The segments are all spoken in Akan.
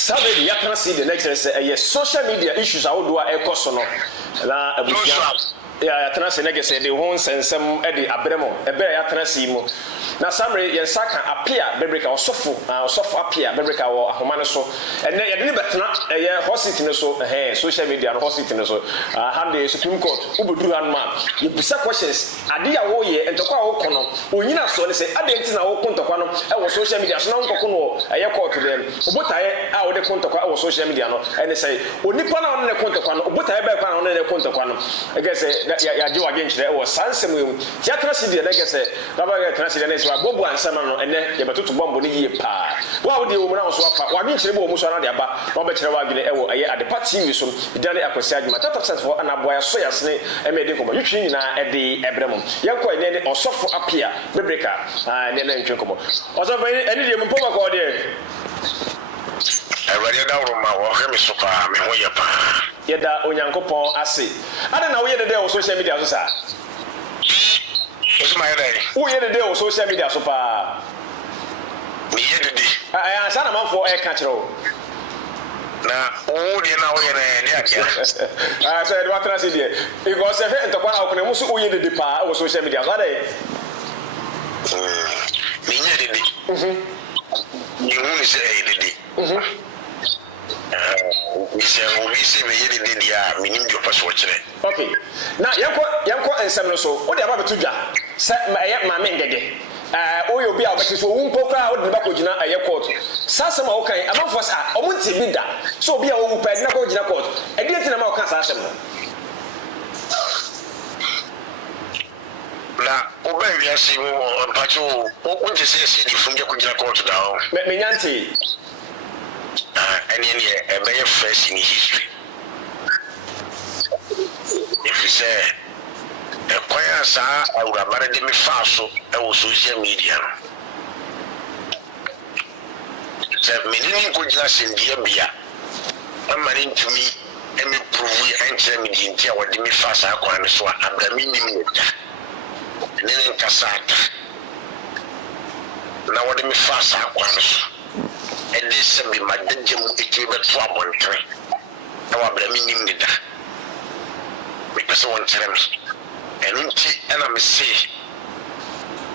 Sabe ya can see the next social media issues I would do a cost no na abusia ya tena se nege se de ho nsensem e de abremo e be ya tena se mu na samre ye saka Appiah bebreka Osofo Appiah bebreka wo ahoma ne so ene ye de ne betena ye hospital ne so social media no hospital ne so hande Supreme Court ubuduru han ma ye bisa questions ade ya wo ye entokwa wo kono onyina so ne se ade nti na wo kontokwa no e wo social media so na nkoko no ye court dem obotaye a wo de kontokwa wo social media no ene say onipa na wo ne kontokwa no obotaye be kwa na wo ne kontokwa no e ge say ya ji wage nchire wo sansem yu theatre city na ge say baba ge theatre city na say bobu ansama no ene ye betoto bombo ne yie pa wa wo de wo na so afa wage nchire bo wo so na de aba wo be kire wage ne e wo aye ade party wi so idane akwasi adwuma tata set for anaboya so yasne e me de ko yutwi nyina e de ebrem yenko ene ne Osofo Appiah bebreka ne na ntwe ko Osofo ene de mpo ba ko de everybody da roma wo he me so pa me ho ye pa yeda onyankopon ase ade na wo ye de social media so sa Osma yede wo ye de social media so pa me ye de asa na manfo e ka kire wo na wo de na wo ye ne akia so e do atra se de because e ntokwa na wo ne muso wo ye de pa wo social media so ade me ye de ni hu se e de we say me yede de dia minim jo paso kire okay na yanko ensem no so wo de aba betu dwa se ma me ngege o yo bi a obeti so wo mpokra wo de ba ko gina aye court sasem a wo kan amanfo sa omunti bi da so obi a wo pa na ko gina court e de ntina ma wo kan sasem no na oba wi ase wo mpacho wo nje se di funje ko gina court da o me nyanti and in a first in history. If you say a choir, sir, I would have married me fast on social media. So, many good glass in the Abia. I'm marrying to me, and me prove and tell me the entire what me fast. I can so I'm the minimum. Then Cassata. Now, what me fast, I can. And this be my danger it will be trouble train. Now I'm blaming me that. Because one times and I'm say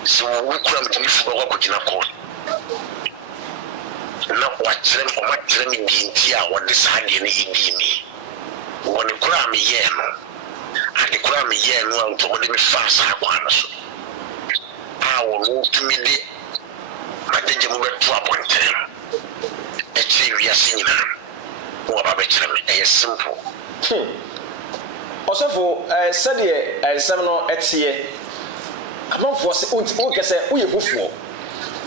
so we come to me for what in a court. Now what them or what them in the what this hand in me. When the crime yen and the crime yen want to let me fast I will move to me my danger will be trouble train. We are seeing what about it? Simple. Osofo said the seminal etie amanfo se o kese o ye bufo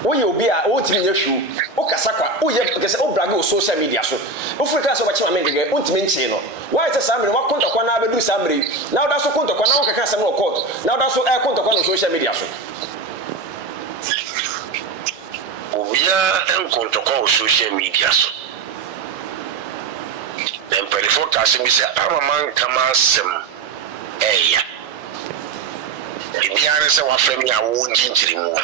o ye obi a o timi yehwu o kasakwa o ye kese o brage o social media so o furi class o ba chima mengege o timi nche no why say samre wa kontokwa na abedu samre na o da so kontokwa na o kaka sem no court na o da so kontokwa no social media so we are on social media. So then, before casting me, say, I'm a man, come on, some area. If the answer was from me, I won't change anymore.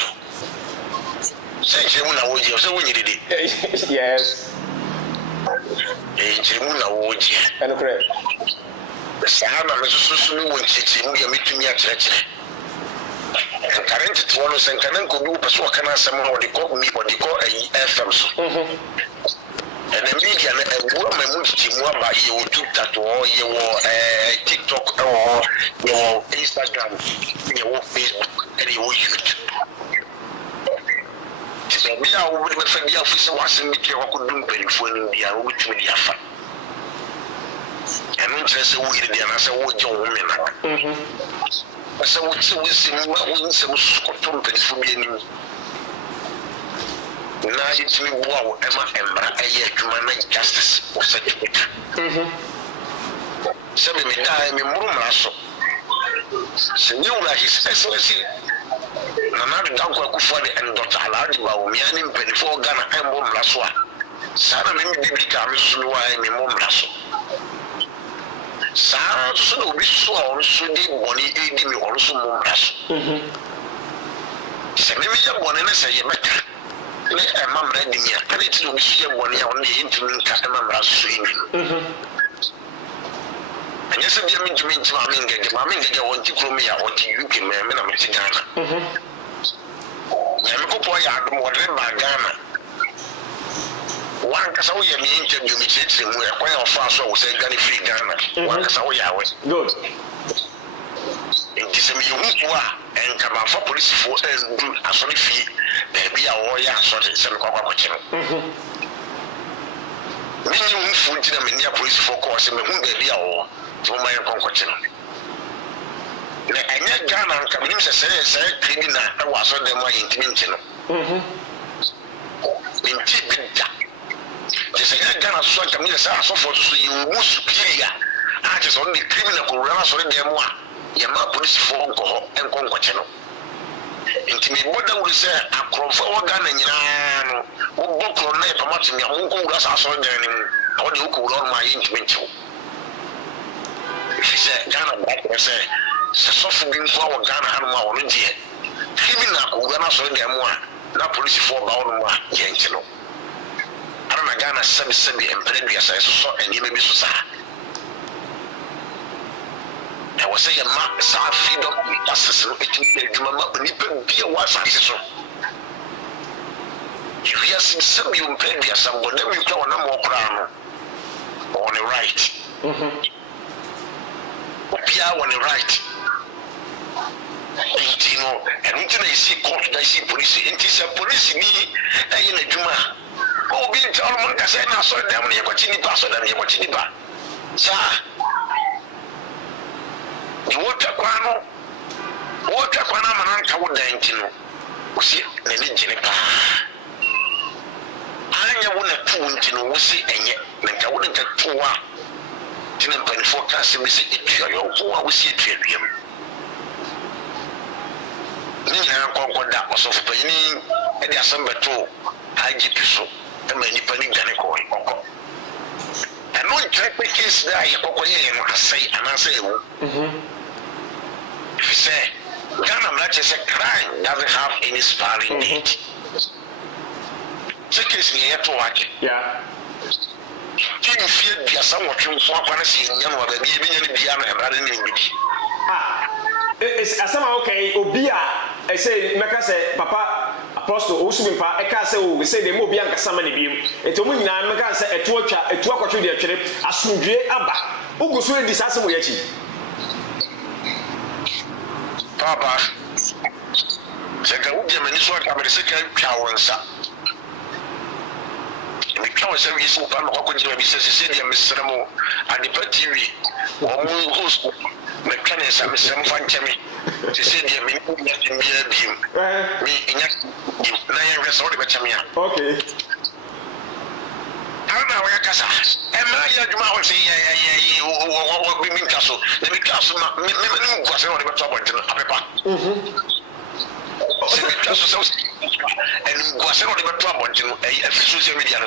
Say, I would you so when you did it. Yes. Jimuna would you? And correct. The sound of the social media meet me at church. And current to one and can go do so can I someone what they call me what they call a FM. And the media a woman moves to more by you that or your TikTok or your Instagram, your Facebook, and your YouTube. So we are over the officer was in the could do for India with media. And I'm just a weird and I said, what your woman. So we see what some company for me. Now it's me wow, Emma and human justice or such a bit. Some of me die in Murasso. Senora, His Excellency. Another Danko for the end of Aladi, me and him before Ghana and Bomlaswa. Sana mimi become slow in Momlasso. Sarah so be so did one aid me also Momlasso. Send me one and say, ne mamra di mia ade ti obi so ye bone ya won ye ntumi nka mamra so yi anya se bia mentumi ntima amengege won ti kro me ya won ti UK me na me ti Ghana ya me ko po ya adum wodre ba Ghana wan kasa wo ye me interview me chete mu e kwa ya ofa so wo se Ghana free Ghana wan kasa wo ya we good nti se me hu ko a enka ba fa police fo du asori fi bia wo ya asori se me kwa kire me hu fu nti na me nia police fo ko se me hu bia wo to my concoction. Na anya Ghana nka binim se criminal e waso dem wa intimate no. Inti bidda. Je se Ghana so nka mi se Osofo so yi wo superior. A je so ni criminal ko rana so dem wa. Ya ma police fo nko ho en concoction no. Inti me boda wo se akrofo wo Ghana nyina no. Wo bokro na e pamati mi ho nko wura sa so dem ni. Awo de ko wura ma intimate wo. She Ghana black say so bin for Ghana hanuma won die criminal ko Ghana so dem wa na police for ba won wa ye nchino ana Ghana sabi empredua say so eni me bi so sa e wo say ma sa freedom justice no etim eduma ma ni pe bia wa sa so you yes sabi empredua some go dem you kwa na mo kra no on the right Appiah on the right. You know, and until I see court, I see police. And it's a police me, in a Juma. Oh, being told Monka said, I saw them, you're watching the pass on them, you're watching the bar. Sir, the water Mananka would dine, see, the engine. I want a two, you know, see, and yet, I wouldn't get 2 Tina pen forecast me say yo wo see twedwem ni na konkoda Osofo Appiah e dey asambeto IGP so e ma nipa ni gane ko okko and no check the case that you kokoye no asai anase ewu say Ghana not just a crime doesn't have any sparring date check case ni to wake yeah Team fear be some watching for policy in Yama, the Biana and Radin in Biki. It's a summer okay, Obia, I say, Maka say, Papa, Apostle, Usumpa, I can't say, we say the Mobianca summon him. It's a woman, I can't say a torture, a 12 or 2 day trip, a Sundre Abba, who goes through this as Papa, second, Minister of the second Cowansa. We can't say we spoke about what we said, Mr. Mo, and the TV, or host, mechanics, and Mr. Fantemi. She said, me, in resort of Chamia. Okay. I don't know where Casa. And I Juma say, what we mean castle. The big castle, was on the top of and was on the trouble to a social media.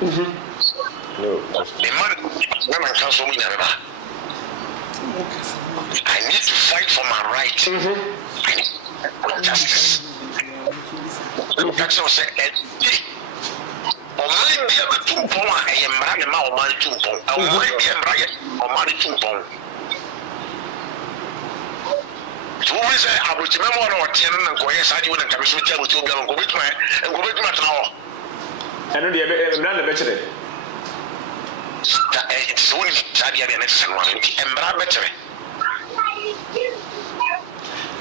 The man can't so mean. I need to fight for my right. I need justice. That's what I said. Omani dia betumpong a yemra ne ma omani tumpong. Omani dia mra ye omani tumpong. So we say abuti memo na otie na nko ye sadi wona kabe so tia abuti obi nko betuma tana. Eno dia mra na be kire. It's only sadi ya next one nti mra be kire.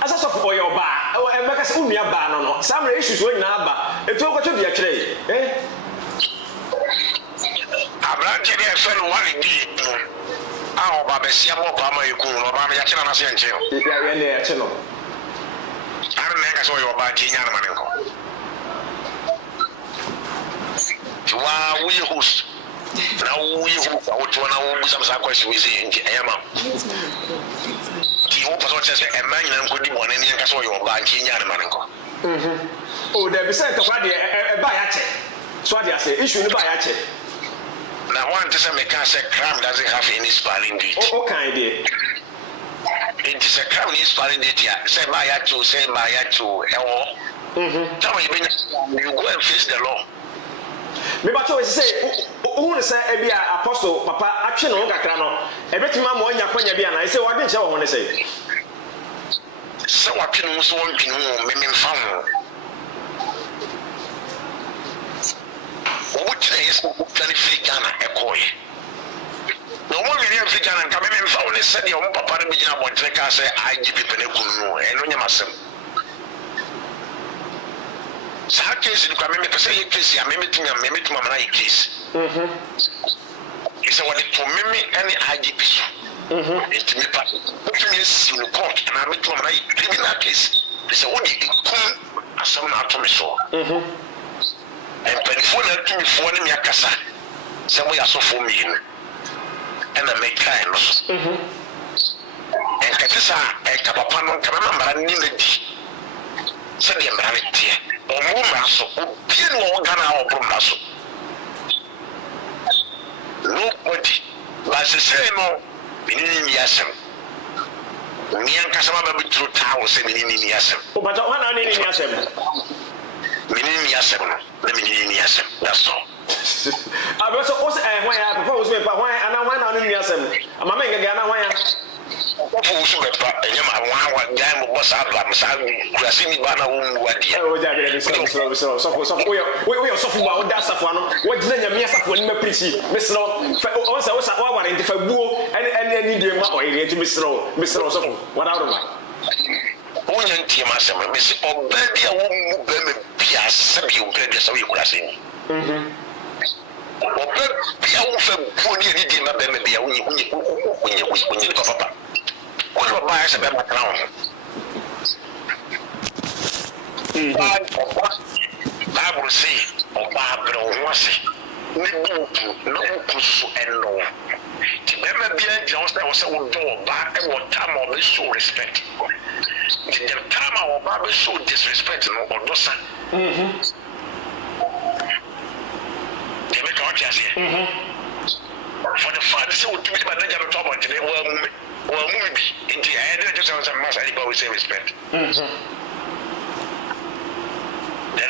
Asofo boy oba e meka se unua ba no samre issues wo nyina ba etu okwacho dia kire Abrante de feno wali di a oba be sia mo ba ma yiku no ba ya kira na se nche ya ne ya che no ara ne ka so yo ba ti nya na mane ko wa we host na we host o to na wo busam sa kwesi we se nche ayama ti wo paso che se e ma nyina nko di bone ne ka so yo ba ti nya na mane ko oh there be say to kwa de e ba ya che so dia say issue ni ba ya che. Now, one to say crime doesn't have any spelling date. Oh, kind of. It is a crime in spelling date. Say Maya to, Now you go and face the law. Me ba cho say who say e bia apostle papa atwe no kakra no e betima mo anya kwanya bia na say wade nche wo ho ne say so watwe no so won me mfa ho what is very free Ghana ekoy no mo we free Ghana nka me mfa ho ne say de o papa ne bigina bontre ka say IGP pe ne kunu e no nyamasem sa case kwa me pese ye case ya me metuma mana ye case isa wale to me any IGP so it me pa to me si no court na metuma mana ye criminal case isa wodi ikun asam na to me so and telephone na to me fo ne me akasa se mo ya so fo me no and I make kind no and katisa e kapapa no kana mara ni na di se de mara ne tie omo maso obi no Ghana obo maso nobody but say no minini yasem mi anka sama ba bitru tawo se minini yasem o ba jo wana ni yasem minini yasem no na minini yasem that's all abi so o se hwan ya papa o se pa hwan ana hwan na ni yasem amama ngega na hwan ya ofu so be pa enyam awa gan mo boss abla msa kurasi ni bana wo wadi o ja be so we Osofo ba o da safo ano wo gina nyame safo ni maprichi mesro o sa wa warranty fa buo ene ni de ma o ire ti mesro Osofo wada ro ba wonya ntie ma sem me se oba dia wo mu be me bia se bi o grade so we kurasi ni oba bia wo fa buo ni de ma be me bia wo ni papa what buys a better crown? Bible say, or Bible was no push and no. To remember being Jones, that was a door back and what time of show respect. The time our Bible show disrespect no or dosa. They make our chest here. For the father, so to be by the job of trouble today, well, maybe in the end, just as a mass, anybody will say respect. There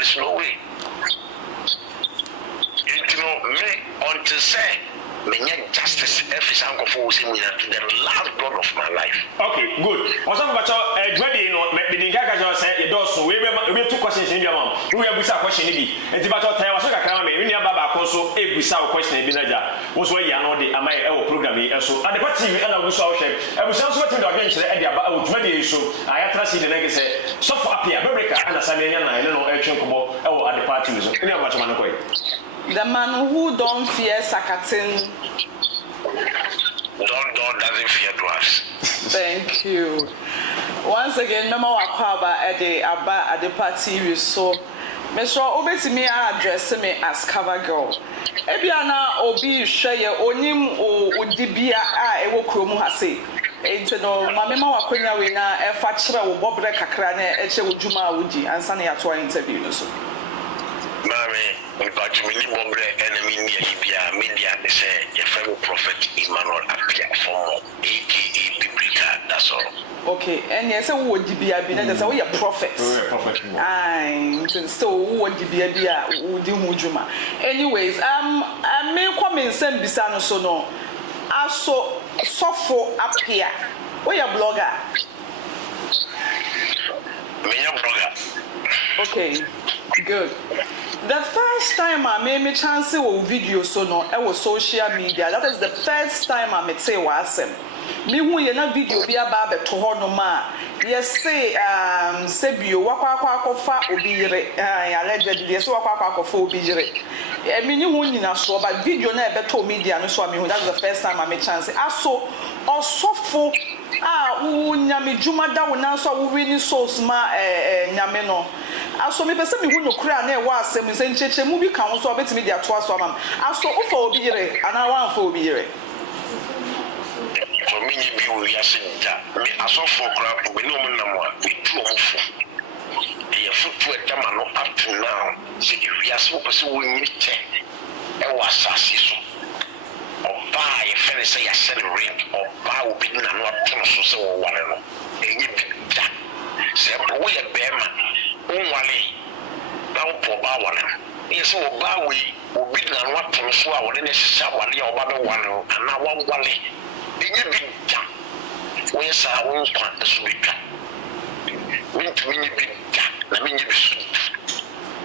is no way. You know, me, until say, me justice every single force in to the last blood of my life. Okay, good. Osofo bacho dwede no me din kaka jo say e do so we two questions in your mom. We busa question bi. Enti bacho tan waso kakra me ni aba ba ko so e busa question bi na ja. Wo so ya no de amai e wo program yi so. Ade pa TV e na busa wo hwe. E busa so wetin do adwen kire e de aba wo dwede so. Aya trasi de na ge say Osofo Appiah Bebreka ana samenya na ene no e twen kobo e wo ade pa TV so. Ni aba bacho man ko yi. The man who don't fear Sakatin. Don't doesn't fear dwarfs. Thank you. Once again, no more Aquaba at the party so Mr. Obetimi address me as cover girl. Ebiana obi share onim o udibia ewo kromu hase. Enti no mamema wakonya we na e fa kire wo bobre kakra na e che wodjuma wudi ansa na yato interview no so. Mami, we got to many bobre enemy near Libya, media, they say, your fellow prophet Emmanuel Appiah for AKA Biblica, that's all. Okay, and yes, who would be a bina, that's a prophet. I still would be a bia, would do Mujuma. Anyways, I may come in send Bisano so no. I saw Osofo Appiah. Where your blogger? Me, your blogger. Okay, good. The first time I made me chance with video so no, it was social media. That is the first time I met say was me who you na video be about the to no ma. Yes say sebio wakwa fa obire allegedly yes wakwa fa obire. Me ni hu nyina so but video na e beto media no so me hu. That's the first time I met chance. Aso Osofo nyame djuma da wona so wo wini souls ma nyame no aso me pese me hu no kura na e wa asem se ncheche mu bi kan so obetimi dia to aso amam aso wo fa obi yire ana wa fa obi yire so me ni bi wo ya se da me aso fo kura we no mo nam wa we tu o fo e futu e dama no up to now se we ya so pese wo nyite e wa asasi so oba ye fene say ya celebrate oba obi na no aton so se wo wale no enye bida se bo ye be ma unwale ba wala yes oba we obi na wa to so a wona ne hyehyɛ wale a oba be wale ana wa wale enye bi da we sa won kwa so bi ka wintumi ni bi da na me nye bi so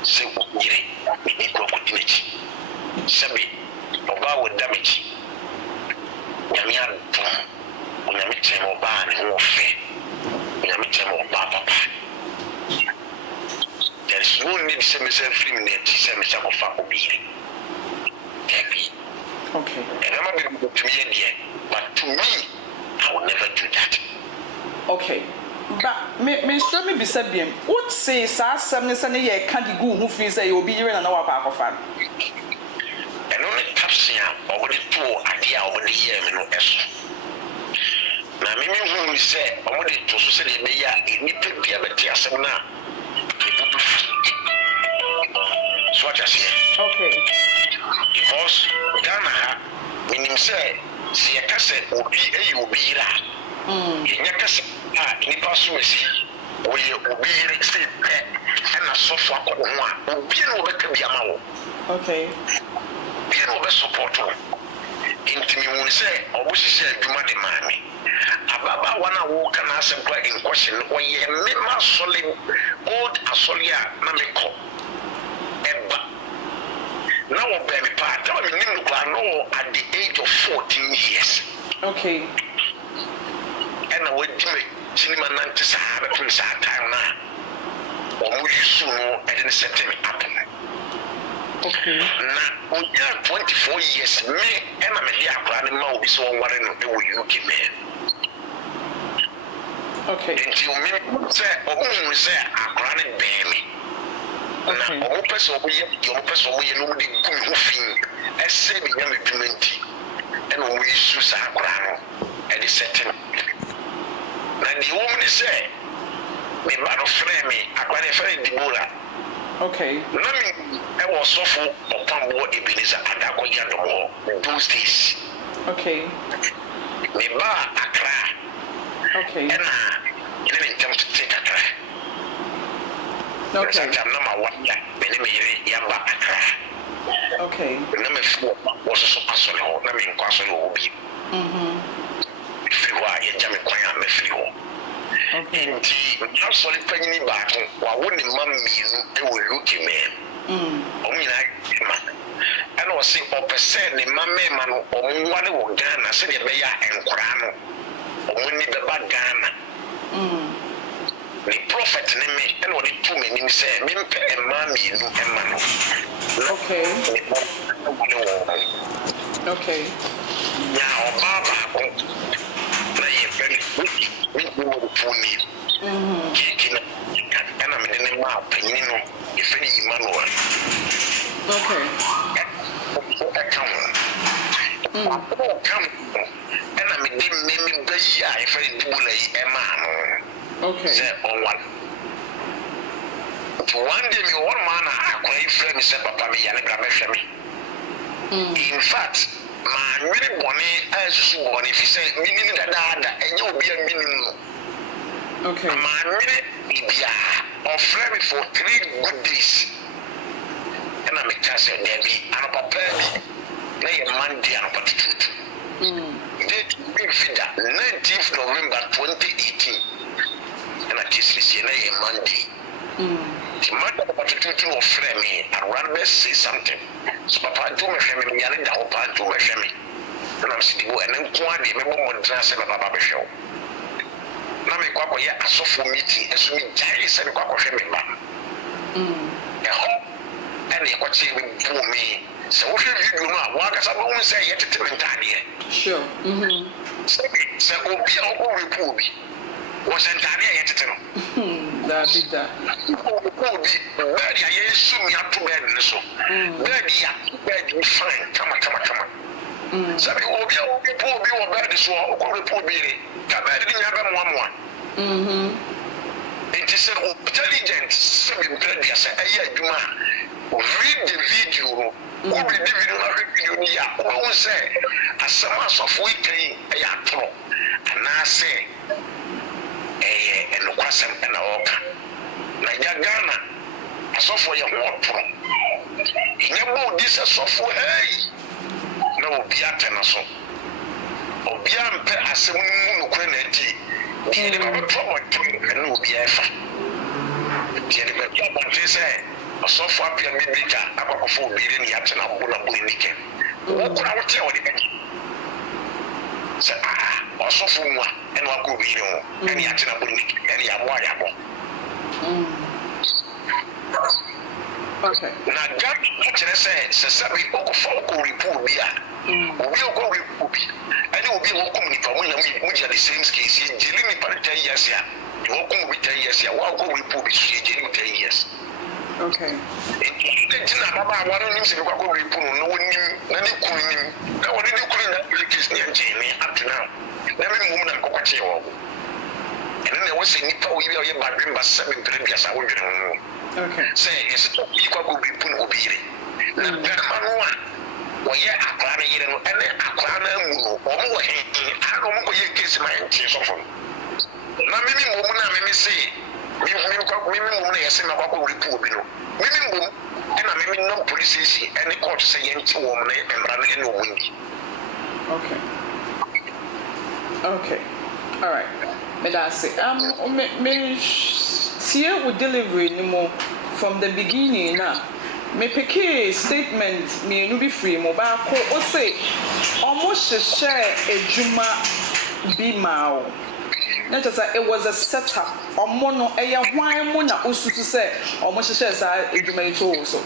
se wo yire ni ko ko tinachi sabi oba wo damage nyamia to nyamia temo oba ne ho fe nyamia temo oba papa. There's no need to say free minute, say me for obey. Okay. And I'm not going to me here, but to me, I will never do that. Okay. But me show me be said bien. What say sa some say ye can't go who feel say you be here and our back of fan. And only taps here or the two idea over the year me no eso. Na me who say I want to say the be ya ni pe bia be asem na. So what I say? Okay. Because Ghana, when you say, see a cassette will be a ubira. In your cassette, in the past, we see, we will be say, and a sofa or one, will be over to be a mouth. Okay. Be over support. Into me, we say, or we say, you might demand me. Ababa wana walk and ask a in question, or ye never solid old Asolia Namiko. Now, baby, part of me, at the age of 14 years. Okay. And I went to me, cinema Nantis, I have a prince at time now. Or will you soon know, I didn't set me up. Okay. Now, we are 24 years, me and I'm here planning my own so one and do you give me. Okay. And you say, oh, we say, I'm running baby. Okay. Na o person we no de gu ho fin ese bi nya medumenti e no we su sa akra no e de setting na the woman say me ba no frame me akwa de frame Dibora. Okay. Na me e wo Osofo Appiah Ebenezer Adakoya do those days. Okay. Me ba akra. Okay. And you didn't come to take akra. Okay. I'm not my one. Okay. Number 4 was so personal. Let me inquire will be. If you are a jammy choir, me feel. Okay. Not solid penny battle, while wouldn't mammy, they will look at me. Only like and I was saying, or percent in my man or one who Ghana, said a bear and Grano, or when the bad Ghana. The prophet name me and what the 2 men say, Mimpe and Mammy and Mano. Okay. Okay. Now, Baba, we will pull me. Kicking and I'm in the map, Penino, if any Manuel. Okay. Come, and I'm in the name of if I do a man. Okay. Say on one. One day, me one man, I could friend me, said Papa, me and grab me. In fact, my really bonny as you want if you say, meaning that, and you'll be a minimum. Okay. My really be or friend me for 3 good days. And I'm a castle, Debbie, and a papa, lay a Monday and a potato. Date big figure, 19th November 2018. And I kiss this year Monday. The mother of the of Flemmy, I'd rather say something. So, Papa, do my family, yelling down upon to my family. And I'm sitting and then quite the more dress of Papa show. Now, me quack a Osofo meeting as we die, said a quack of family. The hope and the quack for me. So, what you do now? What as I won't say yet to the Sure. So, be all report. Was entirely yet to tell. That did that. Daddy, I assume you have to bed in the so. Daddy, bed you fine. Come on. So, we will be all people be all bed this one, or report be. Come back in your one. It is intelligent, 7 previous a year. Read the video. Who will the video? Who say, as some of weekly, a yatro, and I say, and Wasam and Oka. Naja Ghana, asɔfo yɛ ho ɔtoro nyɛ bɔ di sɛ sɔfo hey na obi atena so obi ampɛ asɛm mu nokora na adi deɛ de bɛbɛtɔ ɔtoro ɛne obi ɛfa deɛ de bɛtɔ ɔtoro sɛ Osofo Appiah mebika akɔkɔfo obi ne yɛatena bo na bo ni kɛ wokora wote a wɔde bɛgye sɛ ɔsɔfo mu a ɛne wakɔ obi ne ho ɛne yɛatena bo ni ɛne yɛabɔ a yɛabɔ na gam kyerɛ sɛ sɛbi wokɔfa wokɔ report bi a obi a wokɔ report bi ɛne obi a wɔkɔm nipa mo na mogya the same case yɛgyeli nipa no 10 years a wɔkɔm obi 10 years a woakɔ report bi so yɛgyeli 10 years okay tina baba wa no nim se kwa ko report no wonim na ne kunu nim na wɔde ne kunu na case ne nkyɛn ne atena na me mum na nkɔkɔkye wɔ ɛne na wɔsɛ nipa wo yi a ɔyɛ badwemba 7 biasa wo dwene ho okay sɛ yɛsɛ to yi kwa ko report no obi yire na bɛrima no a wɔyɛ akora no yere no ɛne akora no amu no wɔn wɔ he ana wɔn kɔyɛ case ma nkyɛn sɔfo na mimi mum na mimi se mimi mum na yɛsɛ ma kwa ko report bi no mimi mum ɛna mimi no police station ɛne court sɛ yɛnti wɔn na mmara no ɛne wɔn ni okay all right medase me tie wo delivery ni mo from the beginning na me pick statement me no be free mo ba ko o say omo hyehyɛ adwuma bi ma not just it was a setup omo no eya hwan mo na osusu say omo hyehyɛ sa adwuma to also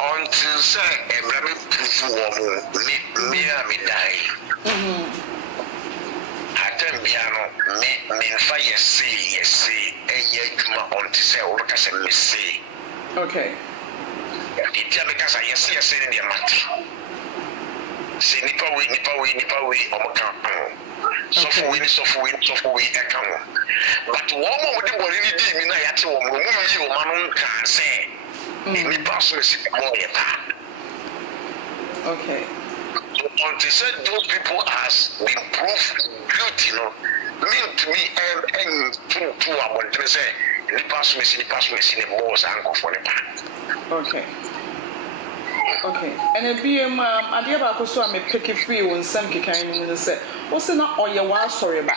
until say ebrame proof wo me a me dai atem bia no me fa yesi eya adwuma until say o ka say me say okay itia me ka say yesi ne dia mat se nipa we omo ka sɔfo we ɛka ho but wɔn mo de bɔre ni di mi na yɛate wɔn mo mu yi o ma no nka sɛ nipa so si mo yɛ pa okay until said those people has been proved guilty no mean to me and to abɔnten sɛ nipa so si ne boss ankɔfo ne pa okay and a be adeɛ baako so a me pick free won sam kekan ni sɛ wo se na ɔyɛ wa sorry ba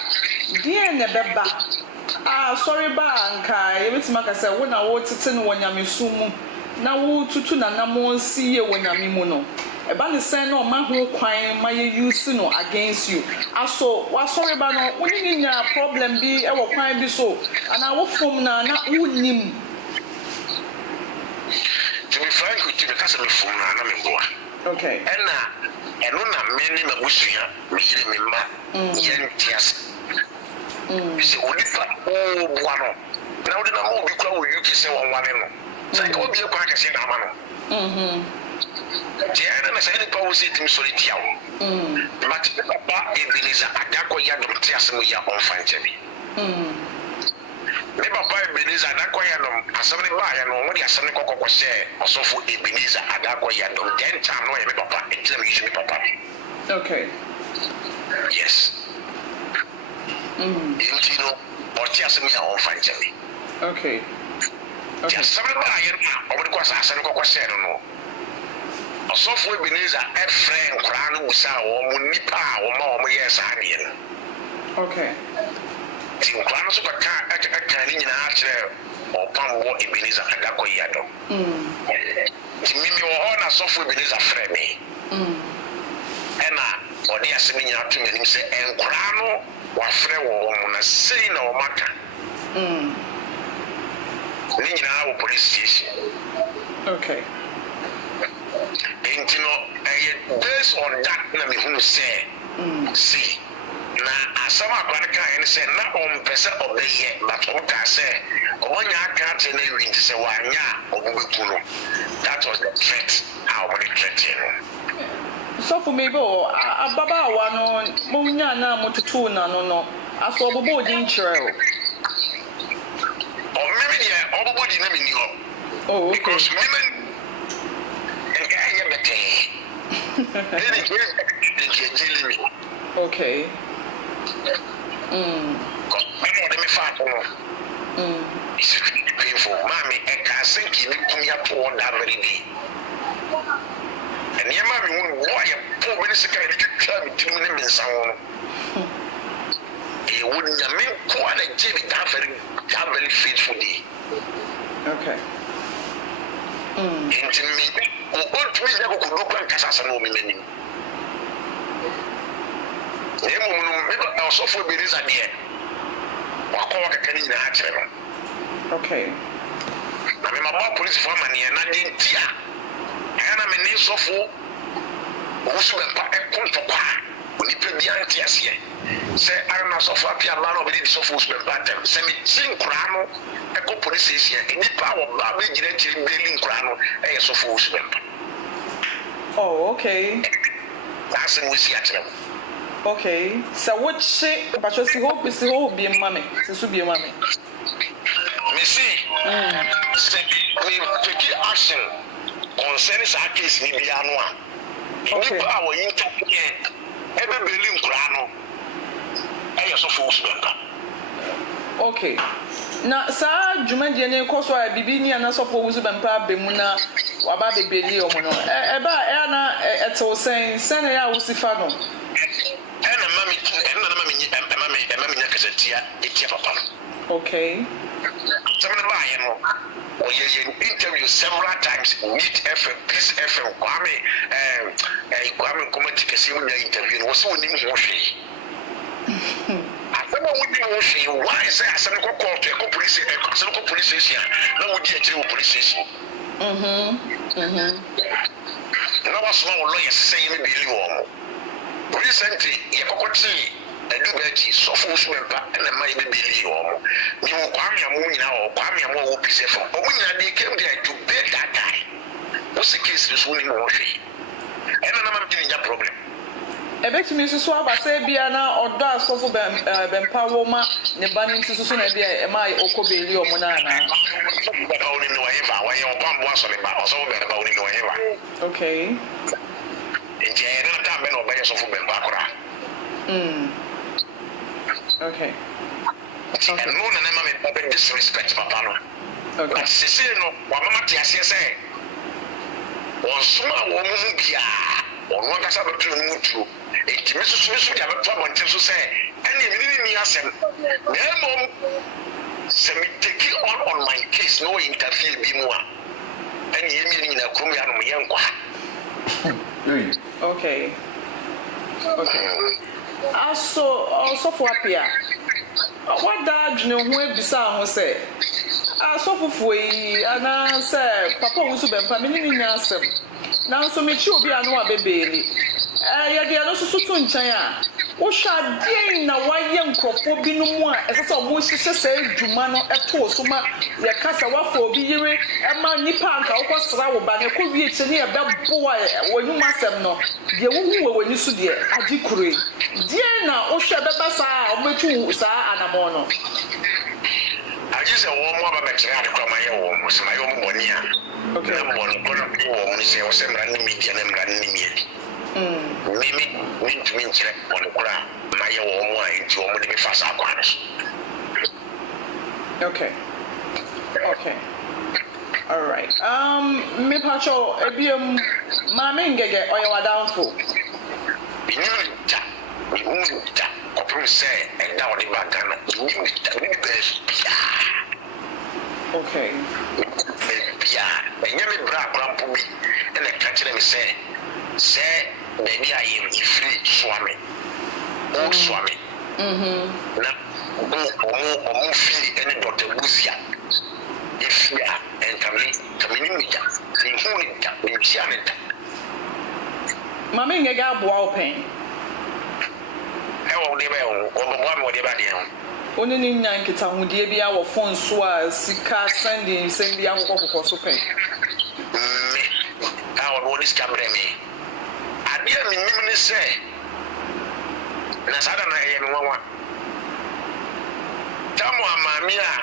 deɛ ne bɛba sorry ba anka yɛbetima ka sɛ wo na wo tete no wonyame mu na wo tutu na na mo nsi ye wonyame mu no eba ne sɛn na ɔma ho kwan ma ye use no against you aso wa sorry ba no wo ni nya problem bi ɛwɔ kwan bi so ana wo fom na wo nim. To be frank with you, because I'm from Nanamboa. Okay. And I know not many Mabusia, Mr. Mima, Yen Tias. You see, only one. Now the number we call you can say one. So I will be a crack as in Amano. Diana said the power sitting solitary. But Papa Ebenezer, Adako Yadam Tiasmuya on Fanchemi. Me papa Ebenezer adakoya no asɛmne ba ya no mo de asɛmne kokoko sɛ Osofo Ebenezer adakoya no den time no me papa etire me me papa okay yes you know ɔte asɛmne ya on fanche me okay asɛmne ba ya no ɔmo de ko asɛmne kokoko sɛ no Osofo Ebenezer friend kra no musa wo nipa a wo ma wo yɛ saa ne no okay Tinkwana so ka ni nyina akyerɛ ɔpambo Ebenezer adakɔ yado mimi wɔ hɔ na sɔfo Ebenezer frɛ me ɛna ɔde asɛm nyina to m'anim sɛ ɛnkora no wafrɛ wɔ mo na sei na ɔmaka ne nyinaa wɔ police station okay enti no based on that na mehunu sɛ see na asama akwanka ene se na ompese obeye but oka se onya aka te na wi nti se wanya obubeku no that was the threat how we threaten so for me bo ababa wa no mo nya na mo tutu na no aso obobo di nkyerɛ o mimi ye obobo di na mi ni ho oh okay because women enga bete they okay because me fat it's painful beautiful. Mommy, I can't think you come here to one that very day. And your mommy won't why a poor minister can come to me in someone. He wouldn't have been quite a jelly that very faithful day. Okay. Into me, what we never could look like Cassasa no meaning. Also for this idea. What call the canning natural? Okay. I'm a police foreman and I didn't tear. And I'm a name so full. Also, a contour. When you put the antias here. Say, I'm not so far. Piano over the sofa, but send me sing crano. A good police here. In the power of Babby, building crano, a sofa. Oh, okay. That's in which you okay. So what she but you hope is to be a mommy. This will be a mommy. Me see. We take action concerning our case in Bianwa. Okay. Our internet. Every building crano. I so full spender. Okay. Na saa dwumadie ne koso a bibini ana sofo wuzu bempa bemuna waba bebeli omo no eba na eto sen ya wusifa no ena mami nyakasetia etia papa. Okay. Someone buy you know or you interview several times meet FM Peace FM Kwame committee kesi when you interview was so nim ho hwe why say I said go call to police station now we dey police station now was no lawyer say me believe recently you kokoti edubeji so for swempa and my believe me kwame amu nyina o kwame amu wo pise for omunya dey came there to beg that guy what's the case this one mo hwe and na ma be problem ebetumi susu abase bia na odo asofo bempa woma ne bani nsusu na bia e mai okobeli omo na na okay nje na ta be no be asofo bempa kora okay and no na ma me be disrespect papa no okay sisi no wa mama ti ase se won suma wo mu bia won kasa be tu mu tu it mesusu ya be problem nti so say any ni asem na mom se me take on my case no interfere bi mu a any yemi ni na krum ya no me yankwa okay aso Osofo Appiah what da dwene ho ebisa ho say asofofo yi ana say papa wusu bempa me ni nya asem na so me chi obi anu abebeli ya de ano susu to nkyɛn a wo hwa den na waye nkrofo bi no mu a ɛsɛ sɛ ɔmo hyehyɛ sɛ adwuma no ɛto so ma yɛ kasa wafo obi yire ɛma nipa anka wo kɔsra wo ba ne kɔ wie kyɛ ne ɛbɛbo a wɔnum asɛm no deɛ wohu wɔ w'ani so deɛ agye kure deɛ na wo hwɛ bɛba saa ɔmo etu saa anamɔ no agye sɛ wɔn mo aba bɛkyerɛ ade kɔ ma yɛ wɔn mo sɛ ma yɛ wɔn bɔne a okay na bɔne kɔ na bi wɔn sɛ wɔsɛ mmara ne media na mmara ne mie mimi nkyerɛ wɔn kora ma yɛ wɔn mo a nti wɔn de bɛfa saa kwan no so okay all right me pacho ebiem maame ngege ɔyɛ wadanfo binyam ta kɔpem sɛ ɛda wɔde ba Ghana binyam ta okay bia ɛnyɛ me bra akrampo bi ɛna ka kyerɛ me sɛ baby a yɛ free swami o swami na o free any Dr. Buzia if ya and kamini media ni huni ta ni chiane ta mama ngega boa open o de ba o bo de ba de o oni ni nyan kita hodie bia wo phone so a sika sending send bia kokoko so pen I want this camera me adia mi nim ni say na sada na ye mi wawa tamu amami a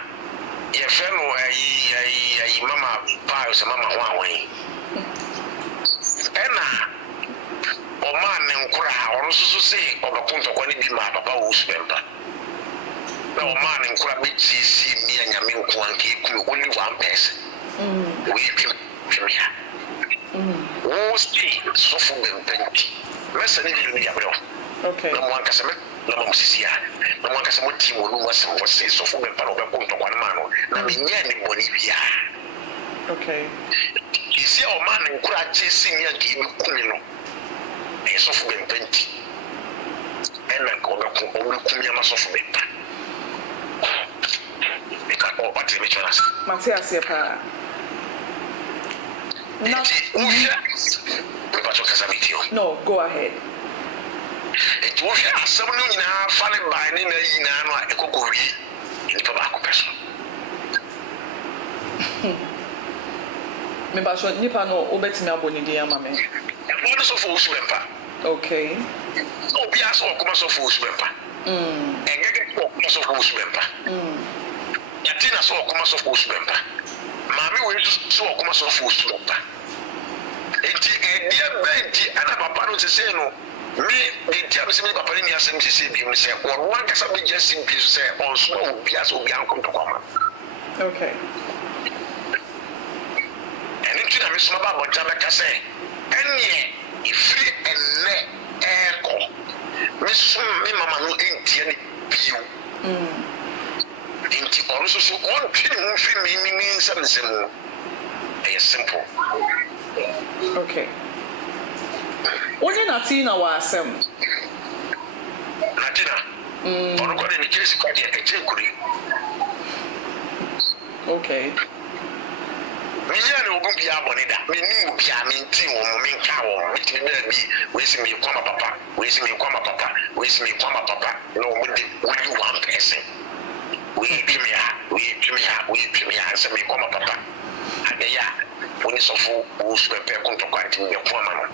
ye fe no ayi mama pa yo se mama ho awon ena o ma ne nkura ono susu se obakunto kwani bi ma papa wo su bempa na o man nkura be tisi mi anyame nko anke ku only one person we be ya o sti so fu be mpenti mesa ni di ya bro okay na mo ankasa me na mo sisia na mo ankasa mo ti mo no wase mo se so fu be pa no be ko ntokwa na no na me nya ni boni bia okay isi o man nkura chesi ni anke ku ni no e so fu be mpenti ena ko be ku mi ama so fu be pa what is it? Matthias, no, go ahead. It was someone falling by in a cocoa in tobacco person. Maybe I should nip no obet me aboni dear mammy. What is a false member? Okay. Oh, be as all commerce of false member. And get commerce of false member. Yatina so commerce of false member. Mammy will so commerce of false member. Enti dear Benji and a papa to say no. Me, the James Papa in your sense, you say, or one can be just in peace, say, or small Pias will be uncle to come. Okay. And into the Miss Mabba, what Jamaica say, and ye, if free and net air Miss Mamma no ain't you. Inti also so one thing means something simple. Okay. Onye Natina was Natina. Or got in the case of okay. Million will be abonida. Meaning, Piamin, woman, cow, wishing me come papa, wishing me come papa, wishing me come papa. No, only one person. We premier, and me come papa. And they are when it's of who's prepared to continue your woman.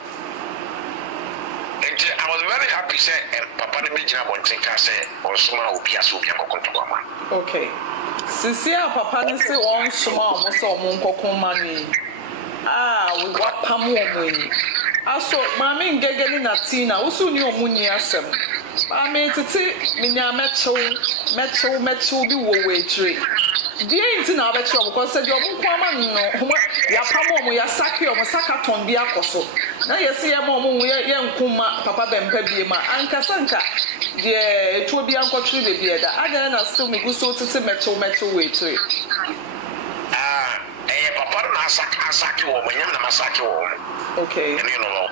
I was very happy say papa the big job on take say on suma obi aso obi akoko to kwama. Okay. Sisia papa ni say on suma omo so omo nkoko mani. We wa pam omo ni. Aso mami ngegeli na tina usu ni omo ni asem. Mami tete minya mecho bi wo wetire. Die nti na abechi omo ko say di omo kwama no ya pam omo ya saki omo sakaton bi akoso. Na yesi ye mo ye nkuma papa bempa bie ma ankasanka de etuo bi ankotwe be bie da aga na still me guso tete mecho wetire papa na asaki wo manyam na masaki wo okay and you know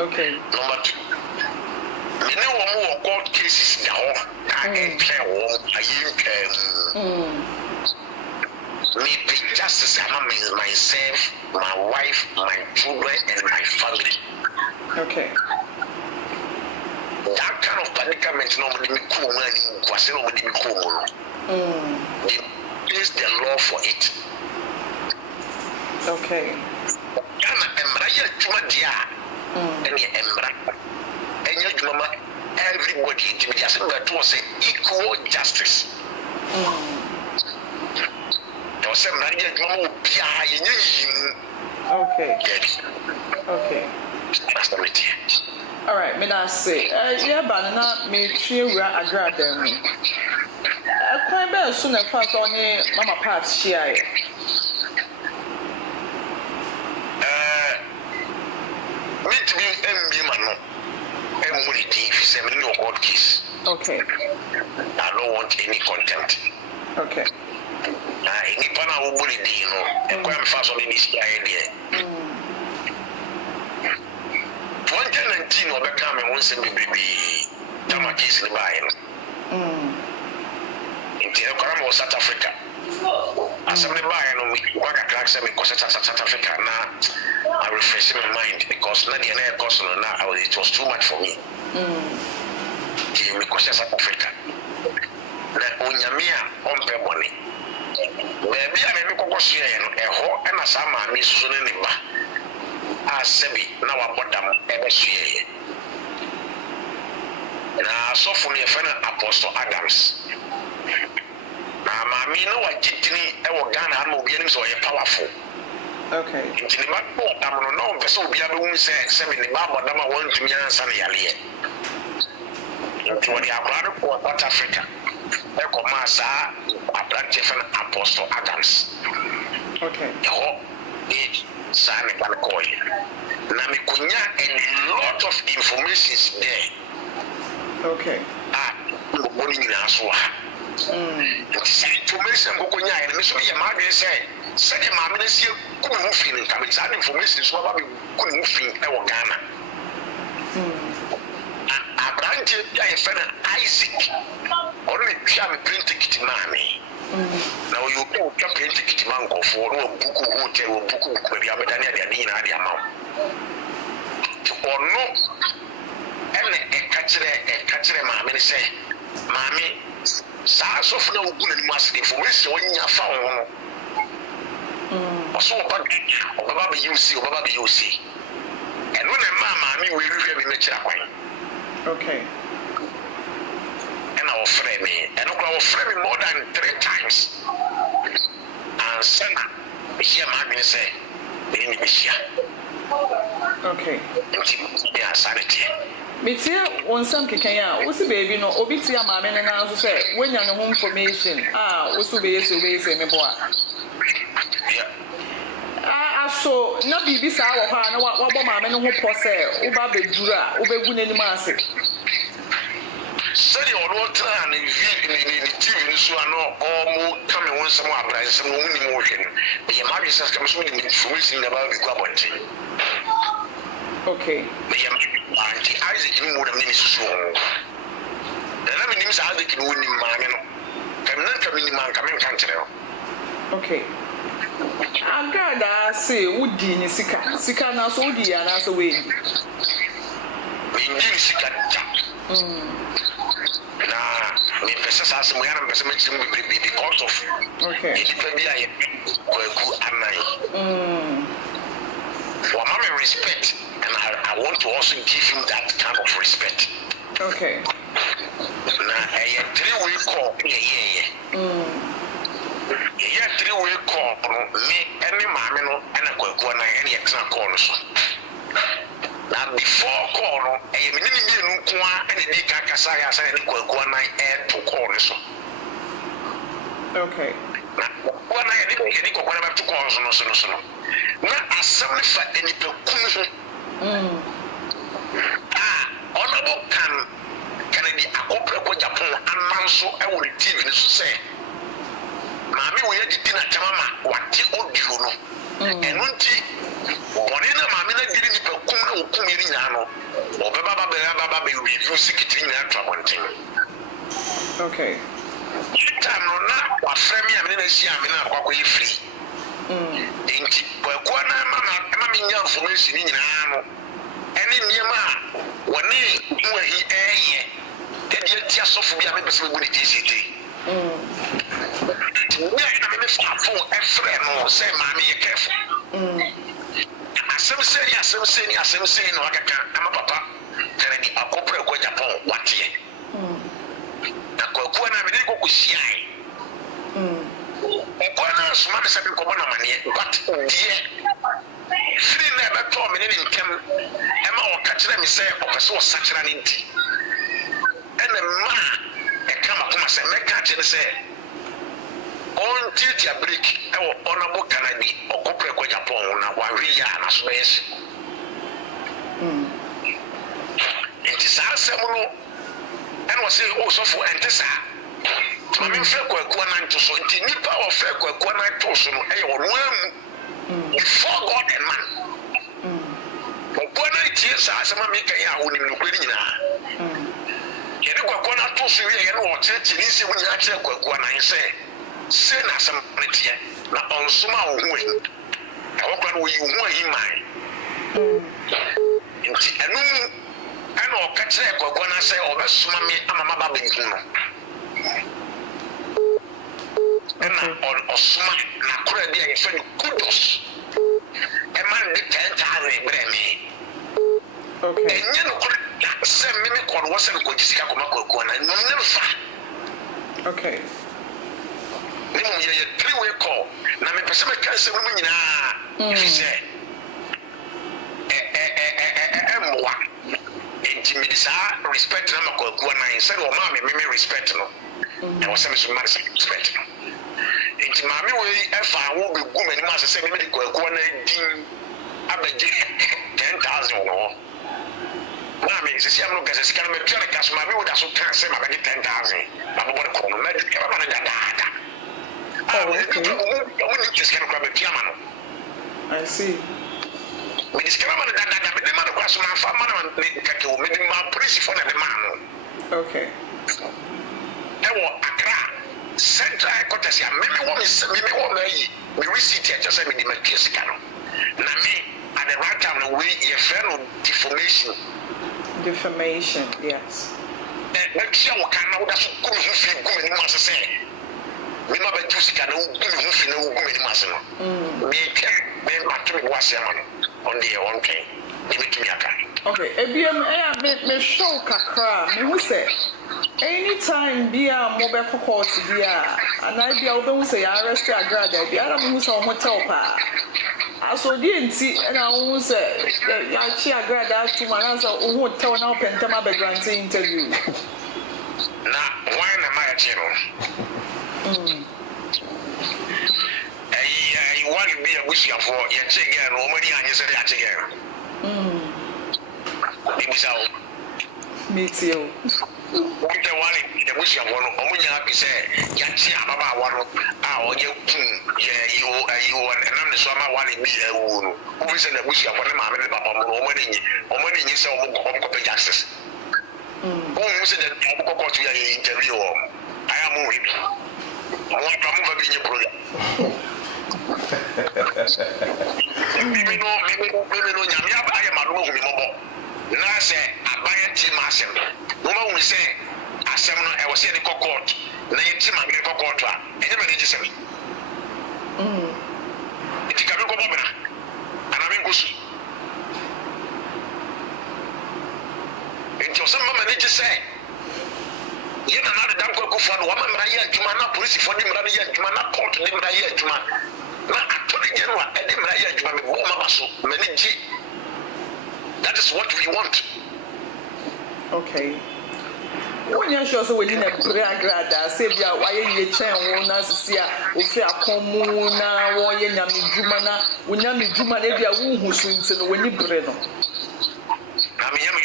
okay number 2 me ne wo mo court cases da ho ka e wo ayi me be justice among myself, my wife, my children, and my family. Okay. That kind of predicament nobody me cool man, was nobody me cool. There is the law for it. Okay. Ghana embrace tuma dia. And you embrace. And you mama everybody to be just to say equal justice. Okay. Okay. All right, me that say, yeah, banana me tree where I grab them. I quite better soon as fast on mama parts share. Me to be MB man, MD 7 year old kiss. Okay. I don't want any contempt. Okay. Any pana who bully Dino, and quite fast on this idea. 2019 or become a once and baby Tamakis in the buy. In Tiagram or South Africa. As I'm the buy, no, we work at Clarkson because South Africa now. I refresh my mind because not the air cost now, it was too much for me. Because South Africa. That Unyamia on pay money. Baby, I never go see a hole and a summer miss soon in the bar. I said, now I bought them ever see. Now, so for me, a friend Apostle Adams. Now, mammy, no, I didn't ever gun and mobiles or a powerful. Okay. In the back, I'm no vessel be able to say, 70 Baba Dama 1 to me and Sunny Ali. To the Abrado or South Africa. Ekomasa Abrante fan Apostle Adams. Okay. Ho Sani Bankoy. Na me kunya a lot of information there. Okay. Money in Aswa. Information Bokonya and Miss Yamadi said the mamma is here couldn't move in coming. That information is what we couldn't move in our Ghana. Abrante fan Isaac. Only shall print ticket money. Now you go to print ticket man go for no book hotel or book where you have done the amount. Or no, and a catcher, mammy say, Mammy, Sars of no good must information when you found. Or so, Baba you see, Baba you see. And when a mammy will really make it. Okay. And our friend more than 3 times. And Sana, here, Mammy say, okay. Yeah, sanity. Metia on some kekaya, what's the baby no obitia mammy and I say when you're home formation. What's the way to raise a boy? So not be beside her, what mamma no posse, Uba Bedura, Ubegun any massive. Say your water and the TV, so I know all more coming once some more, some winning motion. The Americans have come with information about the government. Okay. The Isaac knew more than so. The name is Isaac winning man. I'm not coming in man coming country. Okay. I got that say, would Dini Sika now so dear and as a way. Sika. Me pesa as we are because of okay. For my respect, and I want to also give him that kind of respect. Okay. Now, a 3-week call, yeah, 3-week call, me, any mamma, and a quick one, any extra corners. Now, before call, a minute, and a big Casaya said, quick one, and 2 corners. Okay. Now, one I didn't go whatever 2 corners, no. Now, as somebody for any people. Honorable can be a corporate Japan and also I will TV to say, Mammy, we had dinner to Mama, what the old you know. And one tea, one in a mammy didn't be a cool Kumirino, or Baba review secretary and trouble. Okay. Time no now, what frame me and see I'm in a walk free. Ain't well, Mamma, information in an any Yama, one name, he then you just so for me, person with DCT. I say, Mammy, you're careful. Some say, no, I can't, I'm a papa. Can I be a corporate go Japan? What year? When I go with Shai. Okona's mother said, but dear, 3 never told me in Kem, Emma or catch them say, or so such an inti. And the man, come up to myself, make catch and say, on till your break, our honorable Canadi, or corporate Japan, now, Ria, as ways. It is our several, and was saying also for Antessa. I mean, Fekwan to so Nipa or Fekwan to so before God and man. But when I tears are some make a woman in Ukraine. You know, Kwana to so you know, church in this when you actually Kwana say, send us some pretty, not on small wing. I hope we want him mine. And all catch a Kwana say, oh, that's mammy, I'm a mother. And on Osman, Nakura, be a friend, kudos. A man did 10,000 me. Okay. And you know, 7 minutes or wasn't going to see a never. Okay. Then you 3-way call. Now, my Pacific Cancer women, if you say, respect them, I said, oh, mammy, respect no. and was some massive respect. It's Mammy way, if I will be woman, must say, maybe go one din. I bet 10,000 or Mammy, the same look as a scam of Jerica's. Mammy would also transfer my 10,000. I'm going to call me. I see. We discovered that the man was my family and my police for the man. Okay. Accra, Central Courtesy, maybe one is me receipt just send me the Mexican. Nami, at the right time, we a friend of defamation. Defamation, yes. Next year, we can know that's good who you must say. We never just can know who you must know. We can't was on the own train. Give it to me. Okay, me show kakra. Me who say anytime be a mobile court be and I be open say arrest a grad there. Be ara me who say hotel pa. Aso di enti na who say ya chi a grad out to man answer who hotel na open tema be grant interview. Na why na my channel? You want to be a wish for your chicken, or money on your chicken. Me too. What the one the wish of one, only happy say, Yachi, about one, our you, and I'm the summer one in me, who is in the wish of one, or money in yourself, or justice. Who said that you go to your interview? I am moving. I want to move in your program. Maybe no, I am a room. Now say, I buy a team myself. No one will say, I was saying the court, Nancy, my court, anybody just say, if you can go over, and I'm in Gusu. Until some woman just say, you know, not a damn good for the woman, Jumana, police for them, Jumana, court, Jumana. That is what we want. Okay. When you're sure so we need a grada, say, why you chain one as see a communa, or Yami Jumana, when Yami Jumana, who swings in the windy bread. I mean, Yammy,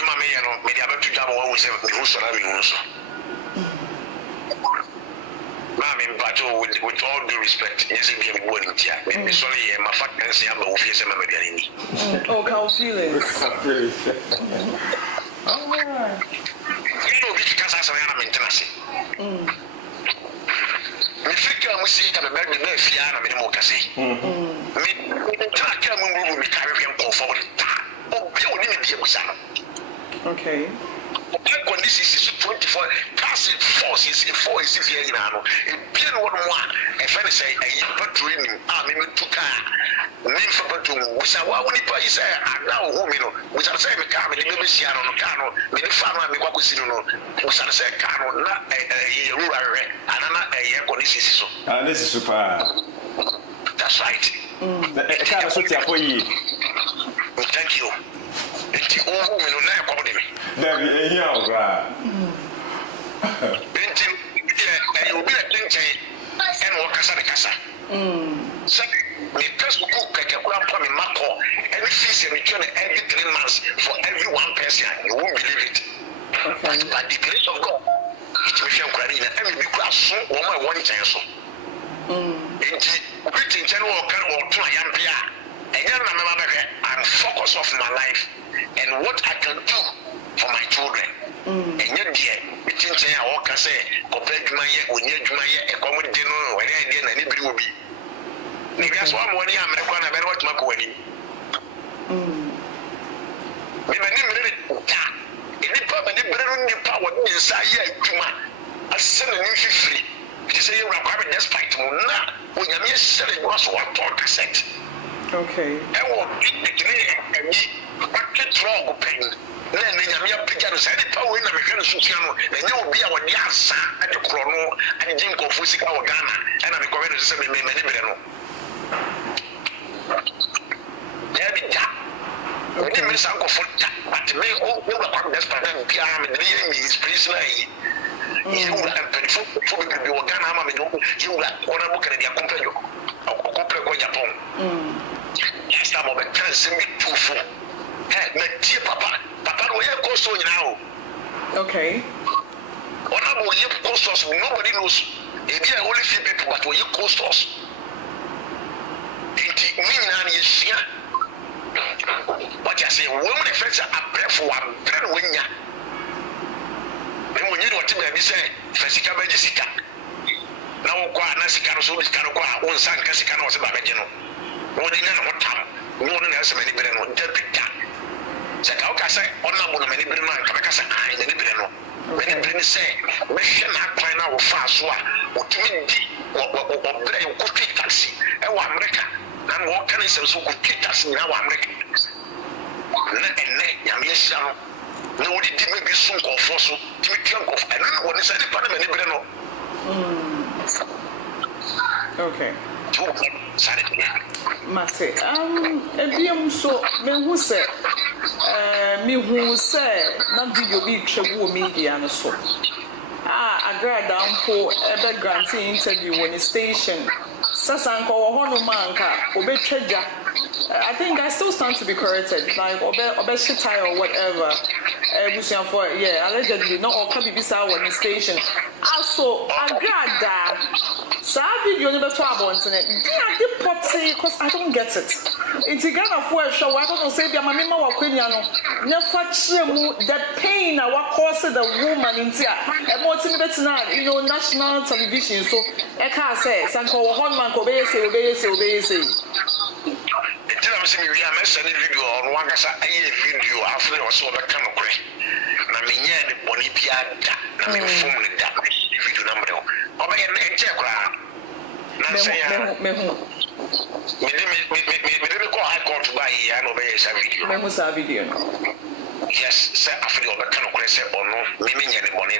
maybe I'm to jump one with Mammy, but with all due respect, yes, if you're willing to, maybe sorry, my fact and say I'm over here, some of the oh, how feelings. Oh, yeah. You know, which can answer my maintenance. We figure we see that a very nice Fiana minimum Cassie. We track a move, we carry him forward. Oh, be only in the okay. When this is 24, passive force is 4 is if you know. If you know what one, if I say a training, I'm in to car, name for to which I want to say, and now whom you know, which I say, the car, the Lucian on the cano, with the farmer, the Wakusino, which I say, cano, not a rural, and I'm not a young so. This is super. That's right. Thank you. It's all women who never called me. There be a young guy. You will be a thing and walk as a casa. Because we cook like a grandpa in Mako, every fees in return every 3 months for every one person. You won't believe it. But by the grace of God, it will show Karina, and we cross soon or my one chance. In general, I'm focused on my life and what I can do for my children. And yet, between say, I walk and say, compared to my year, when you're doing a common dinner, when I did, and it will be. Maybe that's one morning I'm going to watch my wedding. If the permanent brilliant power inside here, I send a new free. You say you're requiring despite now, when you're selling was 1%. Okay. I will get wrong pain. Then you have to get a power in American Suciano, and you will be our Yasa at the Chrono and Jim Confusik our Ghana, and I'm going to say, many. There be that. When you miss Uncle for that, but may all the despite and Piam and the enemy is prisoner. You will have been for the Ghana, you will have one of the company of Japan. Some of the time, send too full. Hey, Papa, we have cost now. Okay. One of you cost us, nobody knows. If you are only few people, but we cost us. It means what you say, women friends are bread for one bread when ya. Then when you know what you say, Fessica Jessica. Now, Nasicano, so this kind of one son, Cassicano, was about General. No, they know what time. No one has many better on Debit. Sakauka say, on a many better man, Kamaka, I didn't know. Many better say, we cannot find out fast what to me, or play a cookie taxi, and one America. And what can I say so good taxi now? America. And Yamisha. Nobody did maybe soon go for so to be drunk of. I don't know what is the parliament, but no. Okay. Mate. Ebiam so me who say na video bi twegu media no so. Agrada mpo ebe granting interview on the station. Sasanko wo hono manka obetwaja. I think I still stand to be corrected. Like obe shitai or whatever. For allegedly not all can be on the station. Also, Agrada. So I video never trouble on internet. Because I don't get it. It's a Ghana for a show. I don't say my mama wa kwenyano. Never the pain I wa cause the woman in here. And what's in the national television. So I can't say Sanko Honman obey say. Tell me, we are messing video on one video after I saw the kind of way. Namia the Bonipia, Nami formally that video number. Obey a check. We didn't go high court to buy and obey a video. Yes, sir, after all the kind of question or no, meaning any money.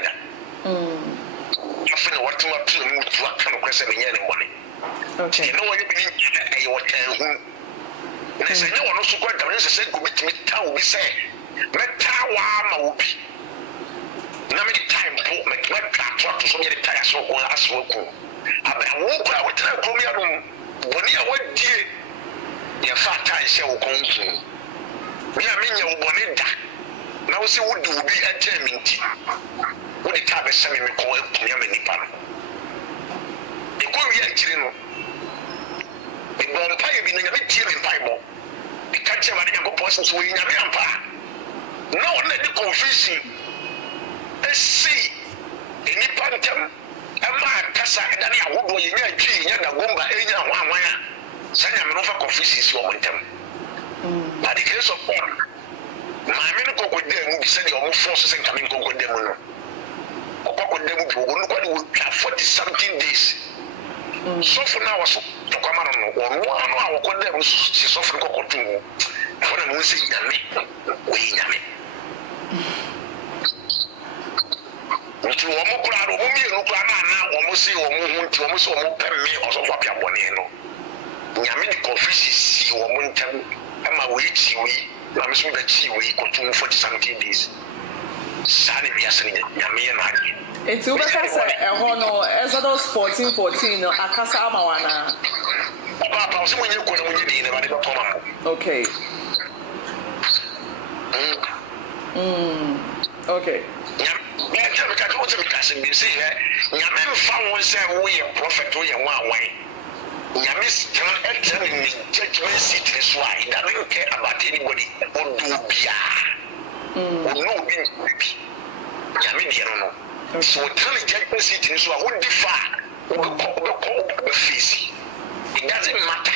After what to move to a kind of question in any money. Okay. You know what you believe you I say no one also quite the say go meet me town we say metawa ma obi na me time po me twa to so me retire so go aso ko aba wo kwa we try ko me adum boni a wadie ye fa time say wo konsu me a menya wo boni da na wo se wo du obi a tell me nti wo de ka be se me ko e me nipa no e ko wi a kire no the vampire being a bit chilling Bible. The catcher of the person so in a vampire. No, let the confusion. Let's see. Any pantam, a man, Cassa, and I would be in a tree, and a womba, and one wire. Send him over confuses your winter. By the grace of God, my medical with them will send your forces and coming with them. Or with them will have 40-something days. So for now, so to come on, or 1 hour, what them is often go to. For the music, we yammy. To one more crowd, or me, look now, almost see or move to almost or more me, Osofo Appiah Bonino. Yammy the confuses, you or winter, and my way, we, I'm assuming that she will go to 40-something days. Sunny, Yammy and I. It's over Exodus 14:14 akasa amawana. Okay. Okay. So tell the judgment sitting so I would differ the face. It doesn't matter.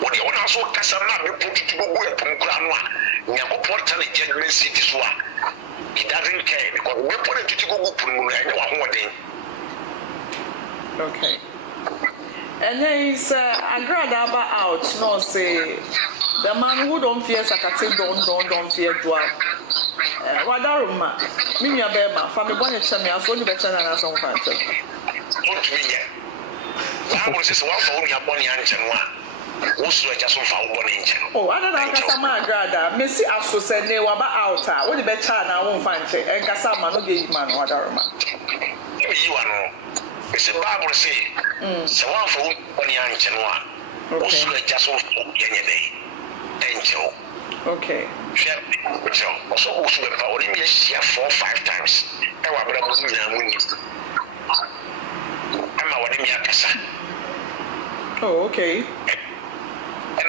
What you want to also Casama, you put it to go from Granwa. You have to tell the judgment city so it doesn't care because we put it to go from okay. And there is a grad out, no say the man who don't fear Sakati don't fear dwarf. Wadaruma, Minya Bema, family bonnet, Sammy, I told you better than us on Phantom. What to me, I was just one for your bonny and one. Also, just one for bonny. Oh, I don't know Casama Grada, Missy also said they were about outer. What the better now won't find it, and Casama no gave man Wadaruma. It's a Bible say, so one for one young Genoa, also a just of any day. Angel. Okay. Also, also, only 4 or 5 times. I was in I'm a wedding yakasa. Oh, okay. And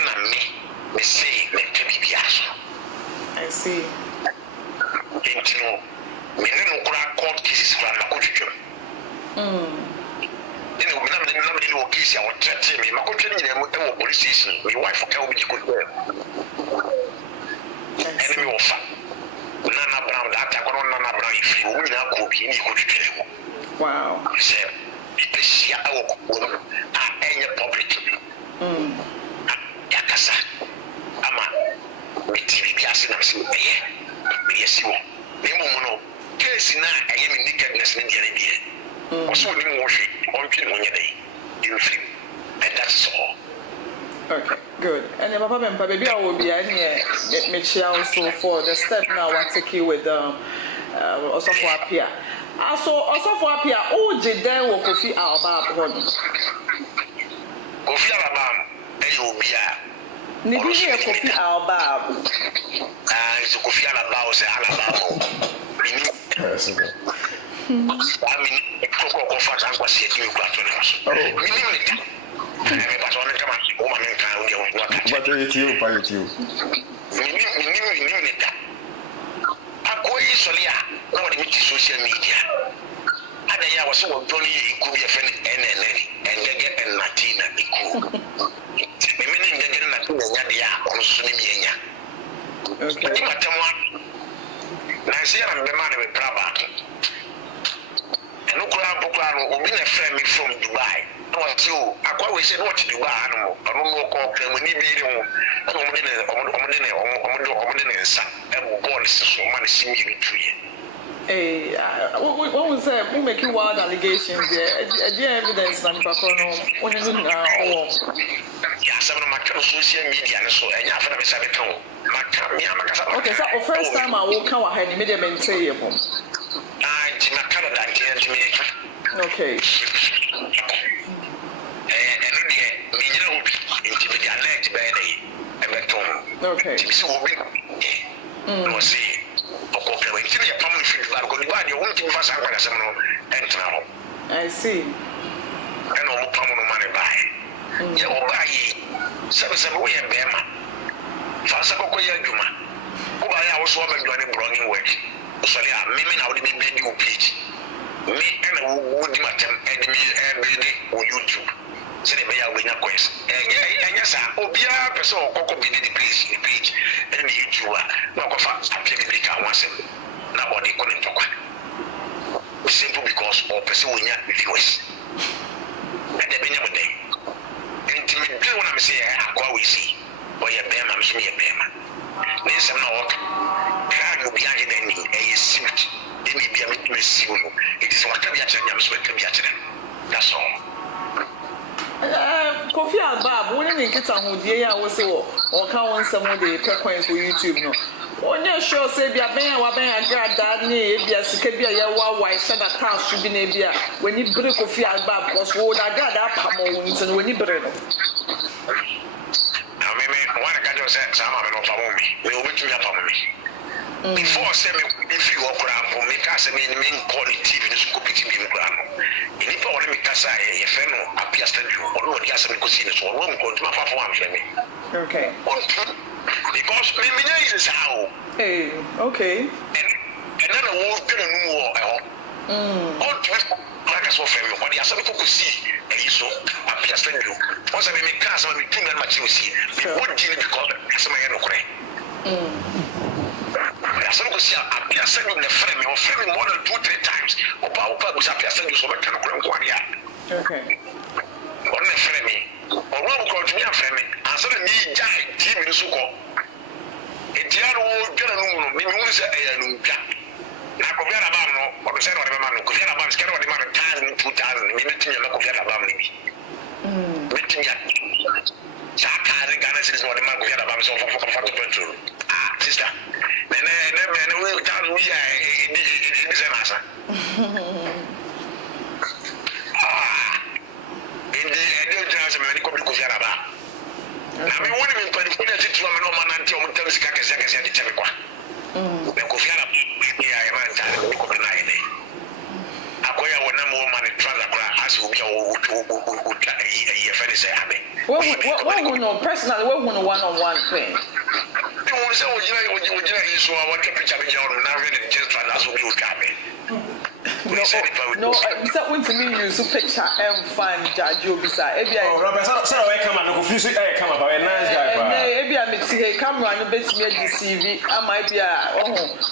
me say, let me be asked. I see. Into minimum court cases from the country. Nobody will kiss our church. My country in police station. My wife will be good. Enemy of Nana Brown, that I got Nana Brown. If you will not cook, you could. Wow. He said, "This year I will any public. Yakasa, Ama, with TV, yes, you. No, case now, I am in nakedness in the idea. Also, you wash it on day. You feel, and that's all. Okay, good. And then, Papa, maybe I will be any also for the step now. I take you with Osofo Appiah. Also, Osofo Appiah, oh, Jede will Kofi Alba one. Kofi Alba, Ayobia. Nibi Kofi Alba. It's Kofi Alba, was Alabama. I mean, Coco Fat was here to graduate. But you. Nobody social media. And I was so Johnny, it could be a friend and get Latina. The meaning getting Latina on Sunimia. I say I'm the man with Brabant. And Ukra will be a friend from Dubai. So I always said what to do. I don't know when you be what was that? Who make you wild allegations there? Evidence and when you didn't some of my social media and so and you have a okay, so the first time I walk out ahead immediately and say okay. Okay. I see. So they may have winner quest. And yes, Obia, person or Coco be the page, and the YouTuber, no go fast, I play the big once. Nobody couldn't talk. Simple because or person winner viewers. And the Benjamin day. Intimate, when I'm saying, I go we see, or your bear, I'm saying, a bear. There's some work. Can you be any a suit? It may be a bit messy. It is what I'm saying. That's all. Kofi Alba, when you get on with the hour or count some of the frequencies for YouTube. No, when you show say, be a man, what I got that name, be a second, why said that house should be near when you break Kofi Alba, because what I got up mountains and when you break. Now, maybe one I got yourself, some of them are me. We will meet me up on me. Before sending if you walk around for me, cast a main quality in the school between the ground. In the power of Mikasa, a fellow appears to you, or the Assam Cosinas, or one go to my farm for me. Okay. Because maybe is how. Hey, okay. And then I won't get a new war. Like I saw family, but the Assam Cosi, and you so appears to you. Once I make cars, I will be too much you see. What did you call it? Some Some of us are sending the frame or framing more than 2-3 times. About was up here sending so much kind of okay. Or the framing or one called me a framing. And suddenly, die, Jim in Suko. A dear old general, maybe we say a Luka. Now, Koviana Bano, or the Senate of Manu, Koviana Bano, Scanner of the Man, 2,000, meeting your Koviana Bamini. Meeting ya. Saka, the Ghana is what the man Koviana Bam so for petrol. Ah, sister. Kofi Araba. Na me woni me padi funa titu me no manante o mutam sika kese de chebe kwa. Me Kofi Araba ya e man tare ko na ine. Akoya wona mo man travel kwa as obi o e fere say abe. We no personally we no one-on-one thing. We say ojina iso a what picture be your na really just try as obi o kabe. No, so when to me you so picture fun judge you bisa ebia Robert say we come and confuse come about a nice guy pa ebia me see camera no bet me deceive am I bia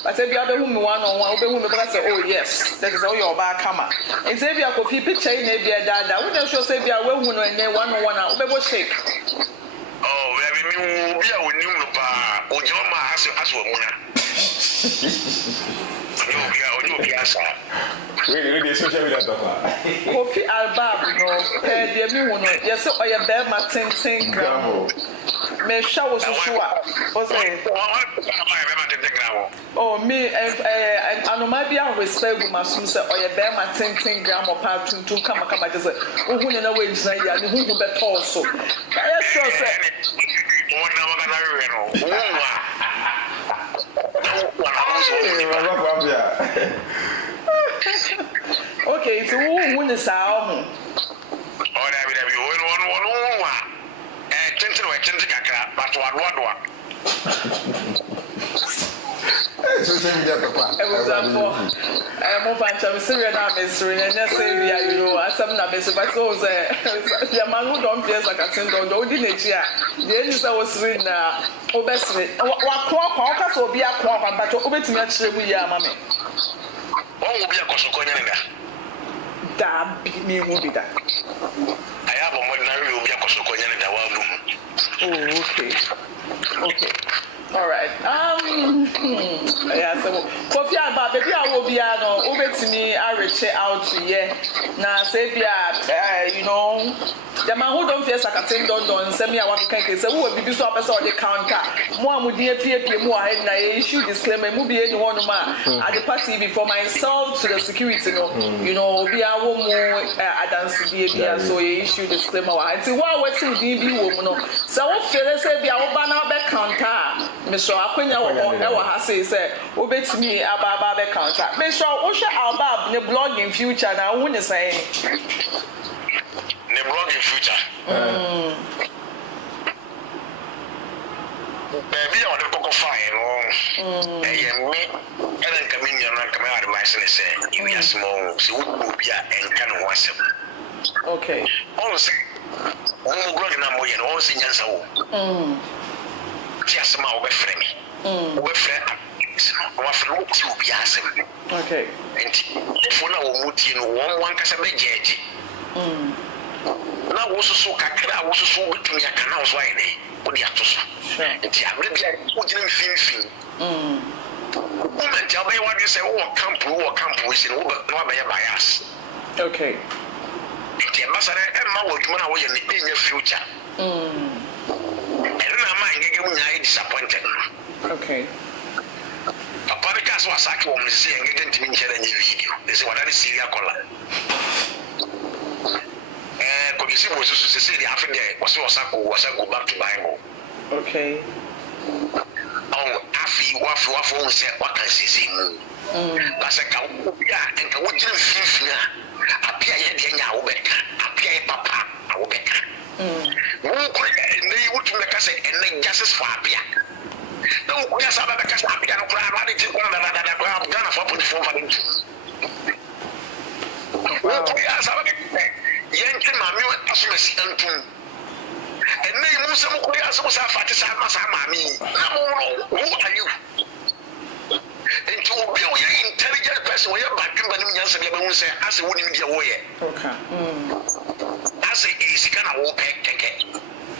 but ebia be hu me one on one obe hu me be say oh yes that is all your back camera and say ebia kofi picture na ebia dada we dey show say ebia we hu no enye one on one obe go shake oh we me bia woni mu pa ojo ma aso amuna Ojo asa. We social media talk. Kofi Albab no de mi hu no yes o ye be ma tenten gram. Me hwa wo susu a. O say oh me anoma bia respect gu masum say o ye be ma tenten gram o pa tuntum kama je say o hu ne na we njina ya ne hu be to so. I sure say wona ma na we no. Okay, so who is our home? Oh, that me won't be that. I have a ordinary will be a Kosokoyan in the Oh, okay. All right. Yeah, so Kofi Araba, baby, I will be over to me. I reach out to you. Now, say, you know, the man who don't feel like a thing don't send me a what can say, who will be so up as all the counter. More would be a more and I issue disclaimer, movie anyone at the party before myself to the security, you know, be a woman dance behavior, so you issue disclaimer. I say, wow, what's in DB woman? So, feel say, be our banner back counter. Mr. Appiah was say, obey to me about the counter. Mr. Osha Albab, the blog in future now, I wouldn't say. The blog in future. Baby, I want to go fine. Me, and then come in and come out of my sense. You are small, so would be and can wash them. Okay. Also, I'm growing up and also in your just my way frame. We frame. What for to be asking. Okay. And for now, Mutin, one can say, Judge. Now, also so Kakra, also so good to me, I can now why they put the actors. And I will be a good thing. Woman, tell me what you say, oh, camp, we see no bias. Okay. The ambassador and my woman away in your future. And I'm not disappointed. Okay. A podcast was like woman saying, getting to me in the video. This is what I see. Could you see what you say? The after there was a go back to Bible. Okay. Oh, Afi, waffle, said, what can she see? That's a cow, and I would just appear appear papa, I will better. They would make us and justice for Appiah. No, we are some of the Casapian crowd, I didn't want another crowd, Ghana for 24 we are some of the Yankee Mammy Assumes and two. And they move some queers was a fatisama Mammy. Who are you? And to be an intelligent person, we are back in the say, as a woman be away. Okay. As a easy kind of walk.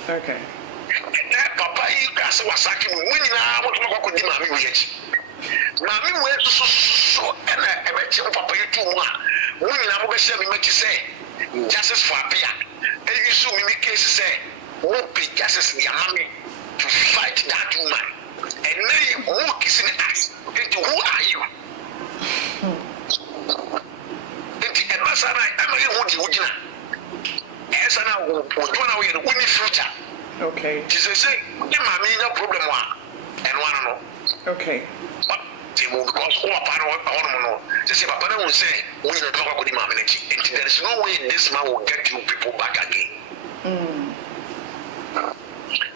Okay. Papa, you guys was sacking winning. I want to go with Mammy yet. Mammy went so and I bet you, Papa, you too much. Women, I'm going to say, we make you say, justice for Appiah. And you saw me make cases say, won't be justice for your mommy to fight that woman. And then you walk is in the ass. Who are you? And Masana, I'm a little wood. As I know, we're going away and winning through say the mommy no problem and one no. Okay. But because all part they say papa will say we don't talk about the mommy and there is no way this man will get you people back again.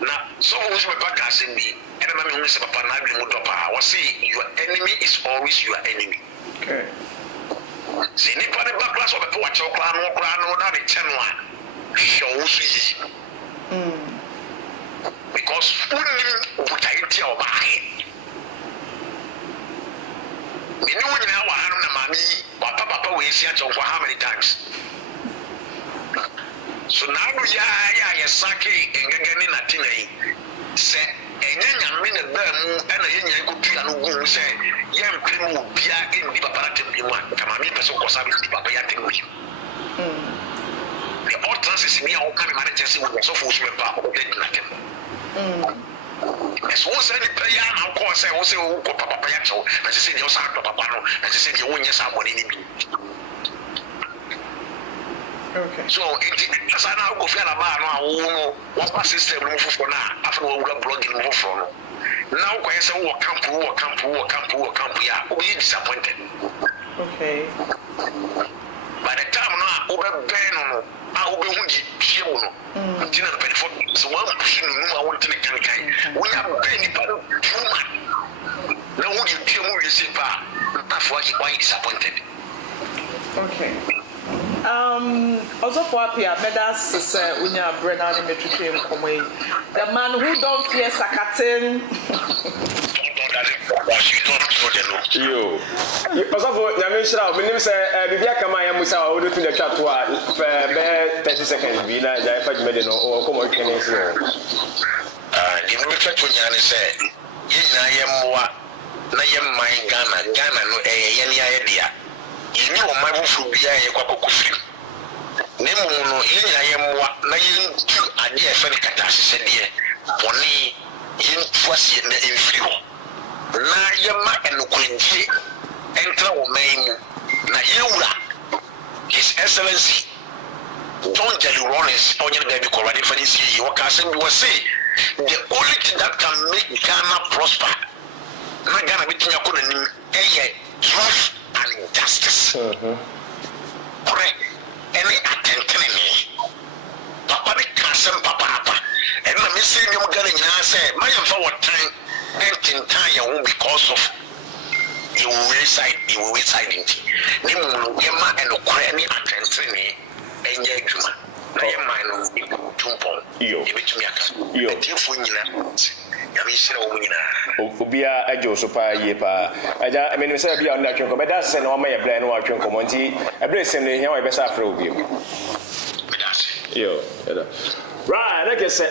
Now someone who's back as in me and mommy will say papa na be mo papa was say your enemy is always your enemy. Okay. See nipa the backlash of the watch no na the channel show see. Because only what I tell by me know now na mami papa we see at how many times. So now ya saki engageni na tinai se enya me na ba mu na yenya ko tua no gu se yem primu bia en di papa na tembi mu kama mi pese ko sabi di papa ya tembi. The all transes me all can manage to with so for me pa o de na tem. As one said the prayer and call say o say o ko papa ya cho na say the o sa papa no na say the won yes amoni ni bi. Okay. So it as I now go feel about no what system no for na after we go blogging no for no. Now go say wo camp ya o be disappointed. Okay. By the time now over ben no a wo be hu di hie wo no. Tina the benefit so one push no I want to kan. We have ben ni pa human. Now wo di pie mu we say pa after why disappointed. Okay. Osofo Appiah, Medas is Unya Brennan in Metro Komwe. The man who don't fear Sakatin. Yo. Osofo, Yamisha, my name is Bibia Kamaya Musa, I will do the chat to 30 seconds. Villa, I fight Medino or come on, can you say? The Richard Tunyani said, I am my Ghana, no, any idea. You know my food be a coffee. Nemo no yen na yen tu ade e fe ne katase se de boni yen tuase na enfiri ho na yema enokunji entra wo man na yewura His Excellency John Jelly Rollins onye na be ko rade fa ni sie yi waka asem bi wo say the only thing that can make Ghana prosper na Ghana bitinya ko na nim truth and justice. Correct. Any attention me. Papa be cancel papa. And let me say you getting say my forward time and time because of you will side into. Nimu yema and any attention me and yema. Na yema no tumpo. Yo. Ebetumi aka. Yo. Tifo nyina. Yamisira wo nyina. Obia ajo so pa ye pa aja me say bia on atwen ko be da se na o ma ye bra na atwen ko monti e bra sem ne hia we be sa afra obi yo right na ke se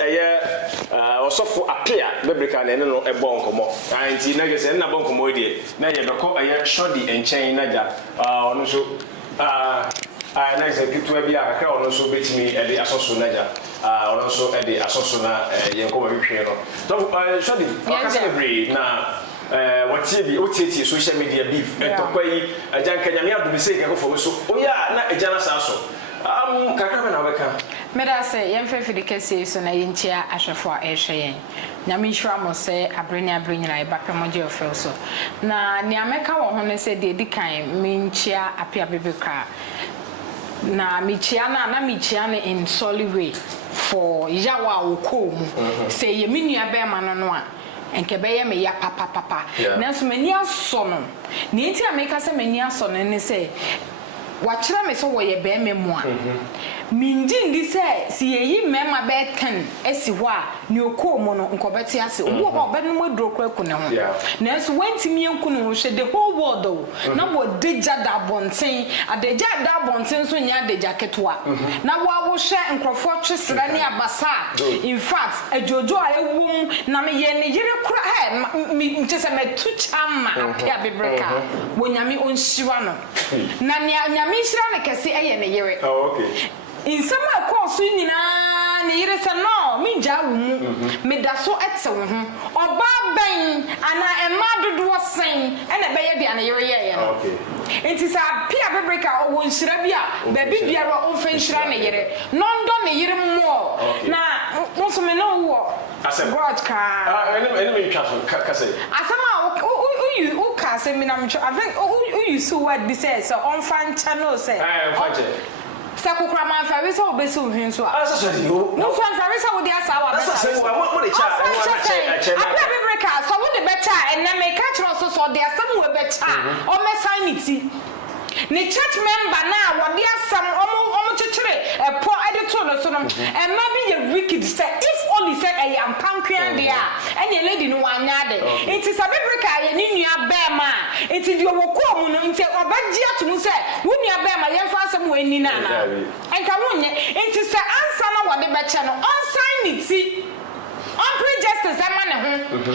Osofo Appiah bebrika na no e bon komo anti na ke se na bon komo die na ye be ko shodi enchen na ja ono so na executive bi akakra ono so betimi e de asoso na ja ono so e de asoso na ye ko ma hwehwe no so shodi wakasa every na watie bi otieti social media beef etokwa yi ajanka nyame adu bi sei ka fo so oya na ejana sa so kakra be na weka meda say yem fe de kese so na yentia ahwefo a ehwe yen nyame hwira mo say abreni nyina e bakramogye ofel so na ni ameka wo ho ne say de dikan minchia Appiah bebeka na michia na in solid way for yawa okom say ye menua be ma no a enke be ye me ya papa nanso mani aso no ni nti ameka say mani aso no ne say wachira me so wo ye be me mo a minji ndi say si yeyi mema be 10 esi ho a ni okom no nkobeti ase obo ho be no modro kwaku ne ho nanso wantimi enku no ho hwe the whole world o na bo deja da bonten adeja da bonten so nya deja ketwa na wo hwe nkrofo twesra ne abasa in fact ajojo a ewum na me ye ne yire kura mi ntese metu chama Appiah bebreka wo nyame onhyiwa no na nyame hyira ne kese eye ne yire okay in some course nyina ne yire se no me gya wo mu me da so ete wo ho oba ben ana ema dodo sen ena be ye dia ne yire ye no okay enti sa Appiah bebreka o nhyira bia ba bi biara o fa nhyira ne yire no ndo ne yire mo na mo so me no wo. God ka. Enemy transfer kase. Asama who ka say me na me I think who you so what be say so on fan channel say. On fan. Sakukura man fa we say obeso hwin so. Asa so di ho. No fan fa we say wo dey asa wa better. Asa say what the chat and what check. Apia be breaker so wo dey better and na me catch so dey asam we better. O me sign it. Ni church member na wo dey asam omo chechire po editor no so no. And maybe you wicked say if only said I am pankwan there and your lady no anya de. It is a be breaker ye ni nua be ma. It is your wo mu no nti obaji atumu say wo nua be ma ye fa asam we ni na na. Enka wonye enti se ansa na wode beche no on sign it on pre-justice ama ne ho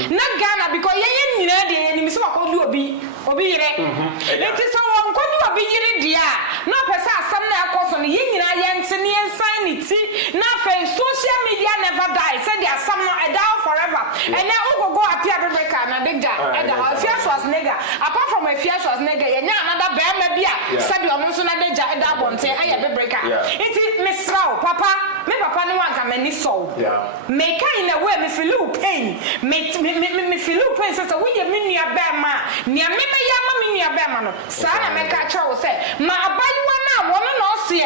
na Ghana because ye nyina de ni so akodu obi yire enti so won kodu obi yire dia na pesa asam na akoso no ye nyina ye nte ne sign it na fa social media never die say the asam no down forever and now go Appiah Bebeka na deja and the fierce was nigga apart from a fierce was nigga ye nya another be bia say the omo so na deja e da bonte e Bebeka enti misraw papa me papa no wan ka mani so me kind na way me feel pain me feel pain say we ye me nua be ma nia me ya ma me nua be ma no sa na me ka chawo say ma abayuwa na wono no se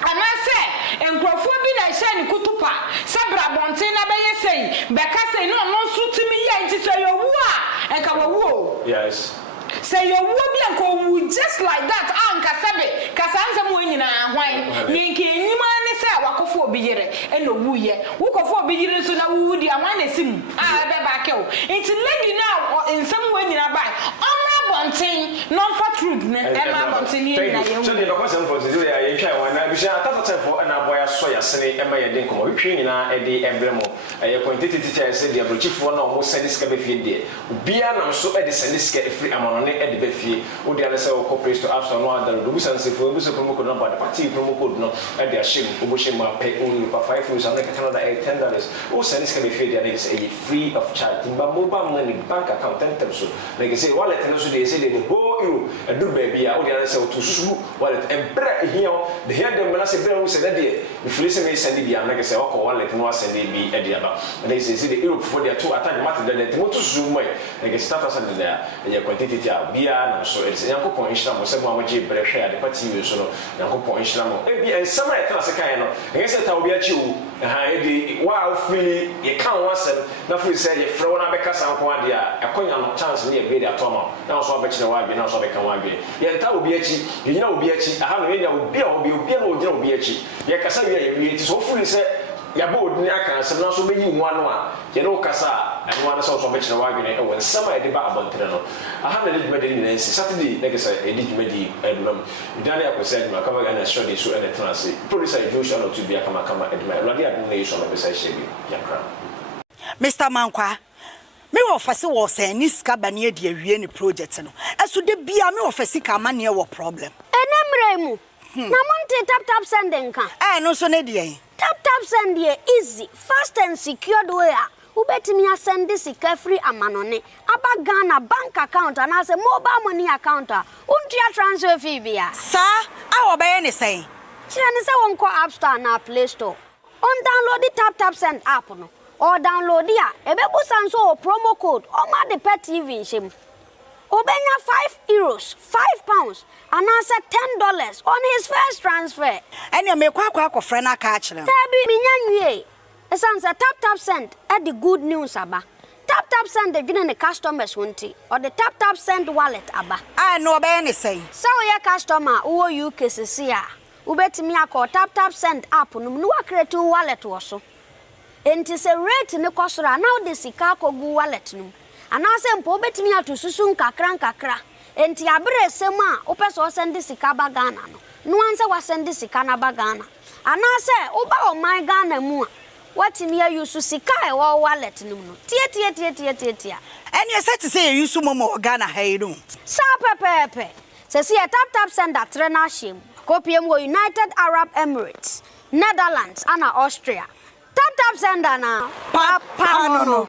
ana say enkrofo bi na hye ni kutupa sabra bonte na be ye sei beka sei no so timi ye nti so yo wu a enka wo yes say your wobi anko just like that anka sabe kasanza mu nyina hwan yenke enyima ne say wakofo obi yere e no wuye wukofo obi yere so na wudi anwan na sim a be ba ke o nti lady now nsem wo nyina bai omra bonten non for truth ne e ma bonten ni nyina ye so the question for the day ye twa wan na bi sha atata for na boya so ya sene e ma ye den komo witwe nyina e de embremo e quantity teacher say the abrochifo na omo send ska be fie de bia na so e de send ska free amano ne e de be fie o de say o corporate to app no ada do busan se fo buso promo code no ba party promo code no e de ashim o bo shim ma pay only for 5 euros and Canada $10 o send ska be fie de say free of charge timba mobile money bank account ten so like say wallet no so de say de ho you e do baby a o de say o to susu wallet e bra here the here dem na say bra o say de if listen me send bia na say o ko wallet no send bi e de aba and they say the Europe for their two attack matter de mo to susu mo like start us and there e quantity bia na so e say yankopon inhira mo se mo amaje bre hwe ade party we so no yankopon inhira mo e bi ensama e tra se kan no e say ta obi achi wu ha e di wa ofili e kan wasem na free say ye fro na be kasa nko ade a ekonya no chance ne e be dey atoma na so abekire wa bi na so be kan wa bi ye ta obi achi ye nyina obi achi aha no ye nya obi a obi na ogyina obi achi ye kasa wi ye wi ti so free say ya bo ni aka se na so be yi nwa no a ye no kasa anu ana so be kire wa bi ne e won sama e de ba abontere no aha na de dwumadi ni nansi Saturday na kasa e de dwumadi edum idane akosa edum kama ga na show de so e de transi producer Joshua no to be kama edum radio adum na yeso na be sai shebi yakra Mr. Mankwa me wo fase wo se ni ska bane e de awie ni project no eso de bia me wo fase ka ma ne wo problem enemre mu na monte tap sending ka no so ne de tap send here easy fast and secured way ubetimi send this free amanone aba Ghana bank account and as a mobile money account untia transfer fee bia sa a obaye ne say kire ne say won ko app store na play store on download the tap send app no or download dia ebebu sanso promo code o ma de pet TV shim obenya €5 £5 and answer $10 on his first transfer ene me kwa akofre na ka akire tabi minyanwie esan say tap send at the good news aba tap send the gina the customers wonti or the tap send wallet aba no obaye ne say so we customer wo UK sisi a ubetimi akọ tap send app no no create wallet wo so enti se rate ne kosora now the sika kogu wallet no anase mpo betimi atosusu nkakra enti abere sem a opeso send sika ba Ghana no anse wa send sika na ba Ghana anase oba o my Ghana mu a watimi ayusu sika e wo wallet no tie eni se te say yusu momo Ghana hayru sa pepepe se si tap send atre na him kopiem wo United Arab Emirates Netherlands and Austria tap send na papa no